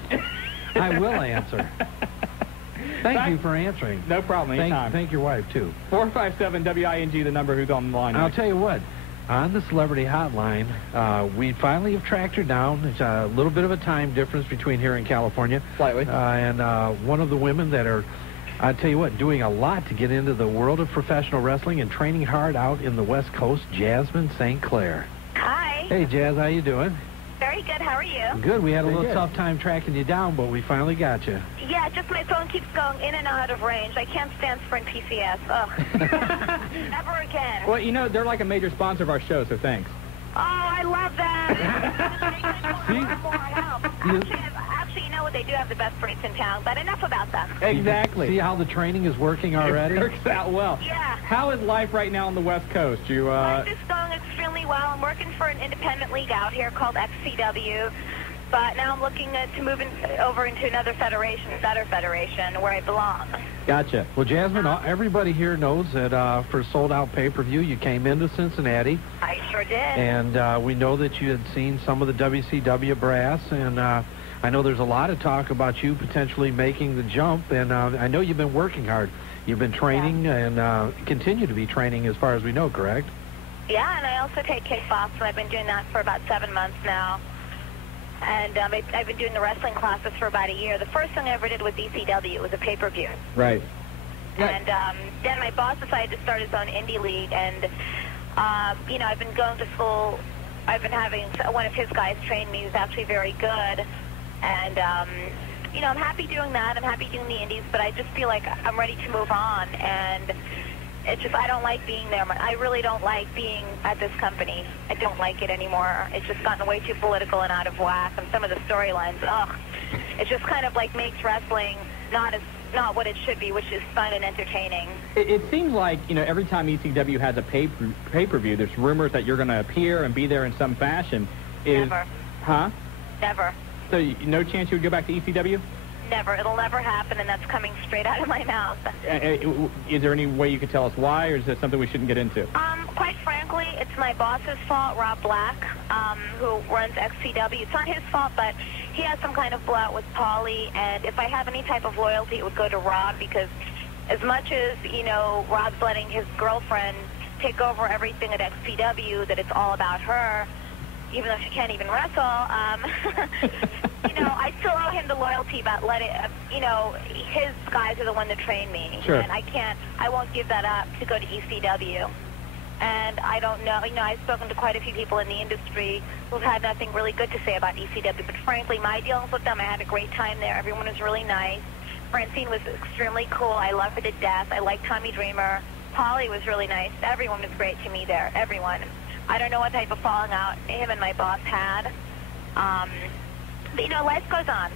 I will answer. Thank you for answering. No problem, anytime. Thank your wife, too. 457-WING, the number who's on the line. I'll tell you what. On the celebrity hotline, we finally have tracked her down. It's a little bit of a time difference between here and California. Slightly. And one of the women that are, I tell you what, doing a lot to get into the world of professional wrestling and training hard out in the West Coast, Jasmine St. Clair. Hi. Hey, Jazz, how you doing? Very good. How are you? Good. We had a Very little good. tough time tracking you down, but we finally got you. Yeah, just my phone keeps going in and out of range. I can't stand Sprint PCS. Ugh. Never again. Well, you know, they're like a major sponsor of our show, so thanks. Oh, I love that. See? Actually, you know what? They do have the best rates in town, but enough about them. Exactly. See how the training is working already? It works out well. Yeah. How is life right now on the West Coast? Life is going extremely well. I'm working for an independent league out here called XCW, but now I'm looking to move over into another federation, better federation, where I belong. Gotcha. Well, Jasmine, everybody here knows that for sold-out pay-per-view, you came into Cincinnati. I sure did. And we know that you had seen some of the WCW brass, and I know there's a lot of talk about you potentially making the jump, and I know you've been working hard. You've been training and continue to be training as far as we know, correct? Yeah, and I also take kickboxing. I've been doing that for about 7 months now. And I've been doing the wrestling classes for about a year. The first thing I ever did with ECW was a pay-per-view. Right. And then my boss decided to start his own indie league, and, you know, I've been going to school. I've been having one of his guys train me who's actually very good. And, you know, I'm happy doing that. I'm happy doing the indies, but I just feel like I'm ready to move on. And it's just, I don't like being there. I really don't like being at this company. I don't like it anymore. It's just gotten way too political and out of whack. And some of the storylines, it just kind of like makes wrestling not what it should be, which is fun and entertaining. It seems like, you know, every time ECW has a pay-per-view, there's rumors that you're going to appear and be there in some fashion. Never. Huh? Never. So no chance you would go back to ECW? Never. It'll never happen, and that's coming straight out of my mouth. Is there any way you could tell us why, or is that something we shouldn't get into? Quite frankly, it's my boss's fault, Rob Black, who runs XCW. It's not his fault, but he has some kind of blowout with Paulie, and if I have any type of loyalty, it would go to Rob, because as much as, you know, Rob's letting his girlfriend take over everything at XCW, that it's all about her, even though she can't even wrestle, you know, I still owe him the loyalty about you know, his guys are the one that train me. Sure. And I won't give that up to go to ECW. And I don't know, you know, I've spoken to quite a few people in the industry who've had nothing really good to say about ECW, but frankly, my dealings with them, I had a great time there. Everyone was really nice. Francine was extremely cool. I loved her to death. I liked Tommy Dreamer. Polly was really nice. Everyone was great to me there, everyone. I don't know what type of falling out him and my boss had. But, you know, life goes on.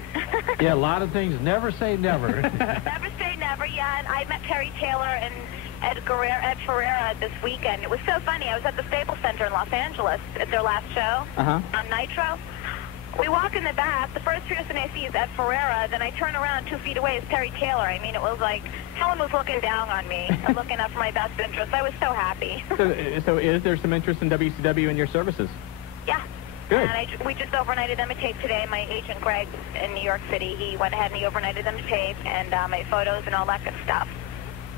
Yeah, a lot of things. Never say never. Never say never, yeah. And I met Terry Taylor and Ed Ferreira this weekend. It was so funny. I was at the Staples Center in Los Angeles at their last show on Nitro. We walk in the back. The first person I see is Ed Ferreira. Then I turn around 2 feet away is Terry Taylor. I mean, it was like someone was looking down on me and looking up for my best interest. I was so happy. So is there some interest in WCW in your services? Yeah. Good. And we just overnighted them a tape today. My agent, Greg, in New York City, he went ahead and he overnighted them a tape and my photos and all that good stuff.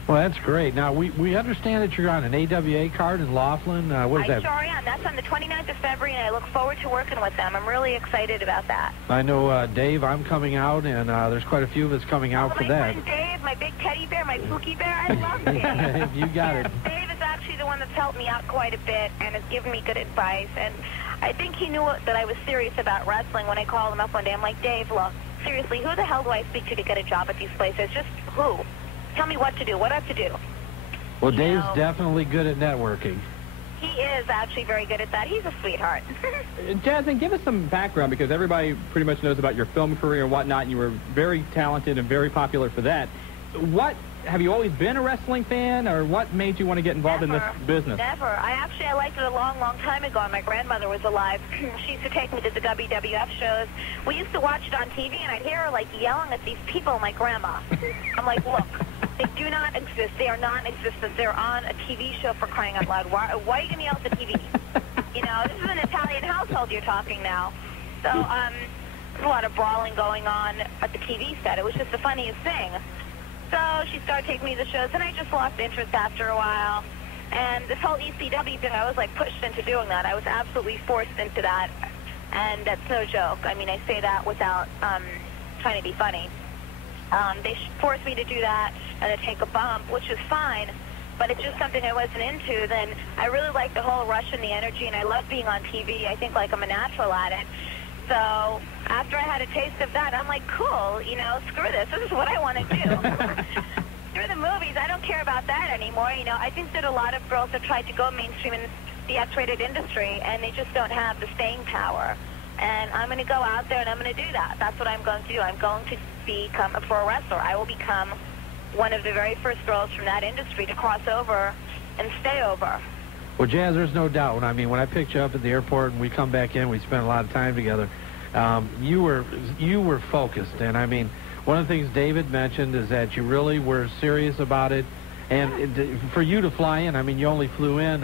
Well, that's great. Now, we understand that you're on an AWA card in Laughlin. What is that? I sure am. That's on the 29th of February, and I look forward to working with them. I'm really excited about that. I know, Dave, I'm coming out, and there's quite a few of us coming out for that. My friend Dave, my big teddy bear, my Pookie Bear, I love Dave. You got it. Dave is actually the one that's helped me out quite a bit and has given me good advice. And I think he knew that I was serious about wrestling when I called him up one day. I'm like, Dave, look, seriously, who the hell do I speak to get a job at these places? Just who? Tell me what to do, what I have to do. Well, Dave's definitely good at networking. He is actually very good at that. He's a sweetheart. Jasmine, give us some background, because everybody pretty much knows about your film career and whatnot, and you were very talented and very popular for that. Have you always been a wrestling fan, or what made you want to get involved in this business? Never. I liked it a long, long time ago. My grandmother was alive. She used to take me to the WWF shows. We used to watch it on TV, and I'd hear her, like, yelling at these people, my grandma. I'm like, look, they do not exist. They are non-existent. They're on a TV show, for crying out loud. Why are you going to yell at the TV? You know, this is an Italian household you're talking now. So, there's a lot of brawling going on at the TV set. It was just the funniest thing. So she started taking me to the shows, and I just lost interest after a while. And this whole ECW thing, I was, like, pushed into doing that. I was absolutely forced into that, and that's no joke. I mean, I say that without trying to be funny. They forced me to do that and to take a bump, which is fine, but it's just something I wasn't into. Then I really like the whole rush and the energy, and I love being on TV. I think, like, I'm a natural at it. So after I had a taste of that, I'm like, cool, you know, screw this. This is what I want to do. Through the movies, I don't care about that anymore. You know, I think that a lot of girls have tried to go mainstream in the X-rated industry, and they just don't have the staying power. And I'm going to go out there, and I'm going to do that. That's what I'm going to do. I'm going to become a pro wrestler. I will become one of the very first girls from that industry to cross over and stay over. Well, Jazz, there's no doubt. I mean, when I picked you up at the airport and we come back in, we spent a lot of time together. You were focused, and I mean, one of the things David mentioned is that you really were serious about it. And for you to fly in, I mean, you only flew in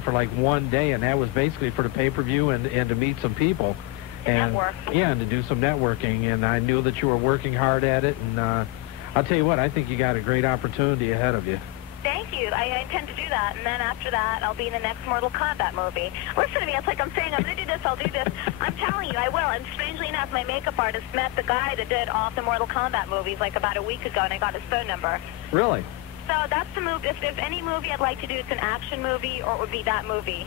for like one day, and that was basically for the pay-per-view and to meet some people, and and to do some networking. And I knew that you were working hard at it, and I'll tell you what, I think you got a great opportunity ahead of you. Thank you. I intend to do that, and then after that, I'll be in the next Mortal Kombat movie. Listen to me. It's like I'm saying I'm going to do this, I'll do this. I'm telling you, I will. And strangely enough, my makeup artist met the guy that did all of the Mortal Kombat movies like about a week ago, and I got his phone number. Really? So that's the movie. If there's any movie I'd like to do, it's an action movie, or it would be that movie.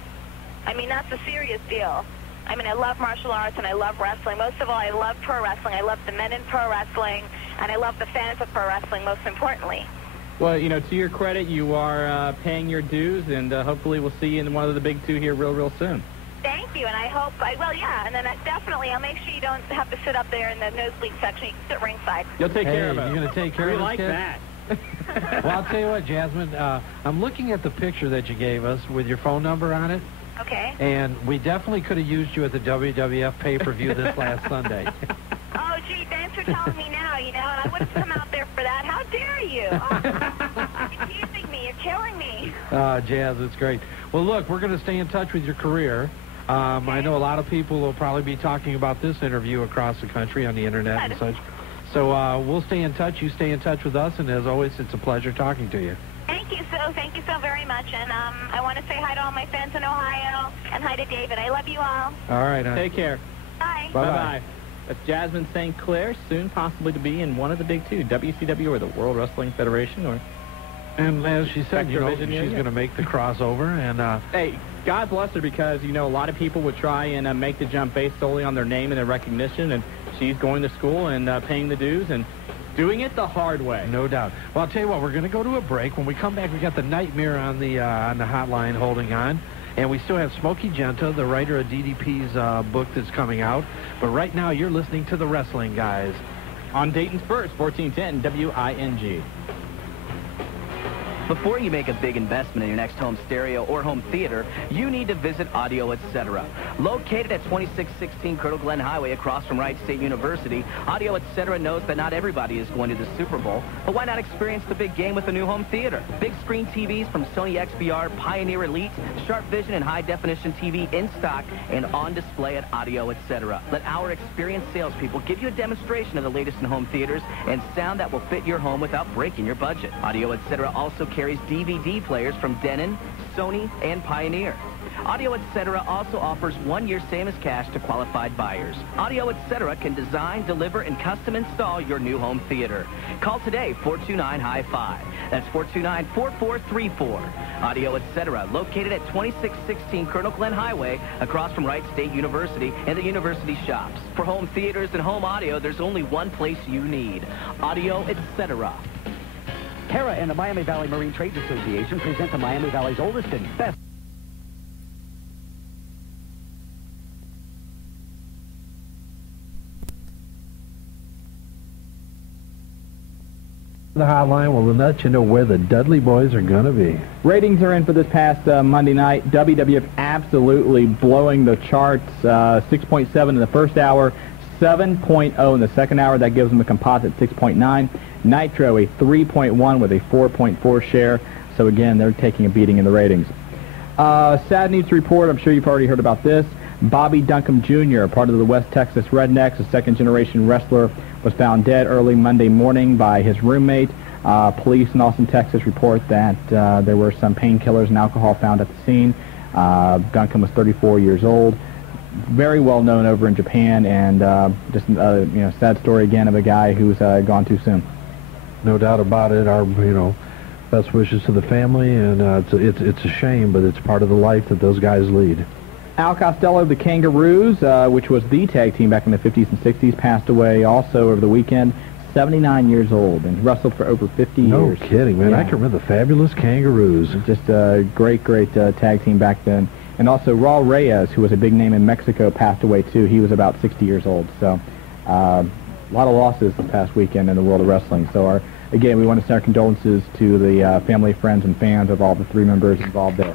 I mean, that's a serious deal. I mean, I love martial arts, and I love wrestling. Most of all, I love pro wrestling. I love the men in pro wrestling, and I love the fans of pro wrestling, most importantly. Well, you know, to your credit, you are paying your dues, and hopefully we'll see you in one of the big two here real soon. Thank you, and I hope, and then definitely, I'll make sure you don't have to sit up there in the nosebleed section. You can sit ringside. You'll take care of it. You're going to take care of this like kid? that. Well, I'll tell you what, Jasmine, I'm looking at the picture that you gave us with your phone number on it. Okay. And we definitely could have used you at the WWF pay-per-view this last Sunday. Oh, gee, thanks for telling me now, you know, and I would have come out there for that. How dare you? Oh, you're teasing me. You're killing me. Jazz, it's great. Well, look, we're going to stay in touch with your career. I know a lot of people will probably be talking about this interview across the country on the Internet and such. So we'll stay in touch. You stay in touch with us, and as always, it's a pleasure talking to you. Thank you so very much, and I want to say hi to all my fans in Ohio, and hi to David. I love you all. All right. Take care. Bye. Bye-bye. That's Jasmine St. Clair, soon possibly to be in one of the big two, WCW or the World Wrestling Federation. And as she said, you know, she's going to make the crossover. And hey, God bless her, because, you know, a lot of people would try and make the jump based solely on their name and their recognition, and she's going to school and paying the dues and doing it the hard way. No doubt. Well, I'll tell you what, we're going to go to a break. When we come back, we got the Nightmare on the hotline holding on. And we still have Smokey Genta, the writer of DDP's book that's coming out. But right now, you're listening to The Wrestling Guys on Dayton's First, 1410 WING. Before you make a big investment in your next home stereo or home theater, you need to visit Audio Etc. Located at 2616 Colonel Glenn Highway across from Wright State University, Audio Etc. knows that not everybody is going to the Super Bowl, but why not experience the big game with a new home theater? Big screen TVs from Sony XBR, Pioneer Elite, Sharp Vision, and high-definition TV in stock and on display at Audio Etc. Let our experienced salespeople give you a demonstration of the latest in home theaters and sound that will fit your home without breaking your budget. Audio Etc. also carries DVD players from Denon, Sony, and Pioneer. Audio Etc. also offers 1 year same as cash to qualified buyers. Audio Etc. can design, deliver, and custom install your new home theater. Call today, 429-HIGH-5. That's 429-4434. Audio Etc. located at 2616 Colonel Glenn Highway across from Wright State University and the University Shops. For home theaters and home audio, there's only one place you need. Audio Etc. Hera and the Miami Valley Marine Trades Association present the Miami Valley's oldest and best. The hotline will let you know where the Dudley boys are going to be. Ratings are in for this past Monday night. WWF absolutely blowing the charts. 6.7 in the first hour, 7.0 in the second hour. That gives them a composite 6.9. Nitro a 3.1 with a 4.4 share. So again, they're taking a beating in the ratings. Sad news to report. I'm sure you've already heard about this. Bobby Duncombe Jr., part of the West Texas Rednecks, a second-generation wrestler, was found dead early Monday morning by his roommate. Police in Austin, Texas report that there were some painkillers and alcohol found at the scene. Duncombe was 34 years old, very well known over in Japan, and just sad story again of a guy who's gone too soon. No doubt about it. Our best wishes to the family, and it's a shame, but it's part of the life that those guys lead. Al Costello of the Kangaroos, which was the tag team back in the 50s and 60s, passed away also over the weekend, 79 years old, and wrestled for over 50 years. No kidding, man. Yeah. I can remember the Fabulous Kangaroos. Just a great tag team back then. And also Raul Reyes, who was a big name in Mexico, passed away too. He was about 60 years old. So a lot of losses this past weekend in the world of wrestling. So again, we want to send our condolences to the family, friends, and fans of all the three members involved there.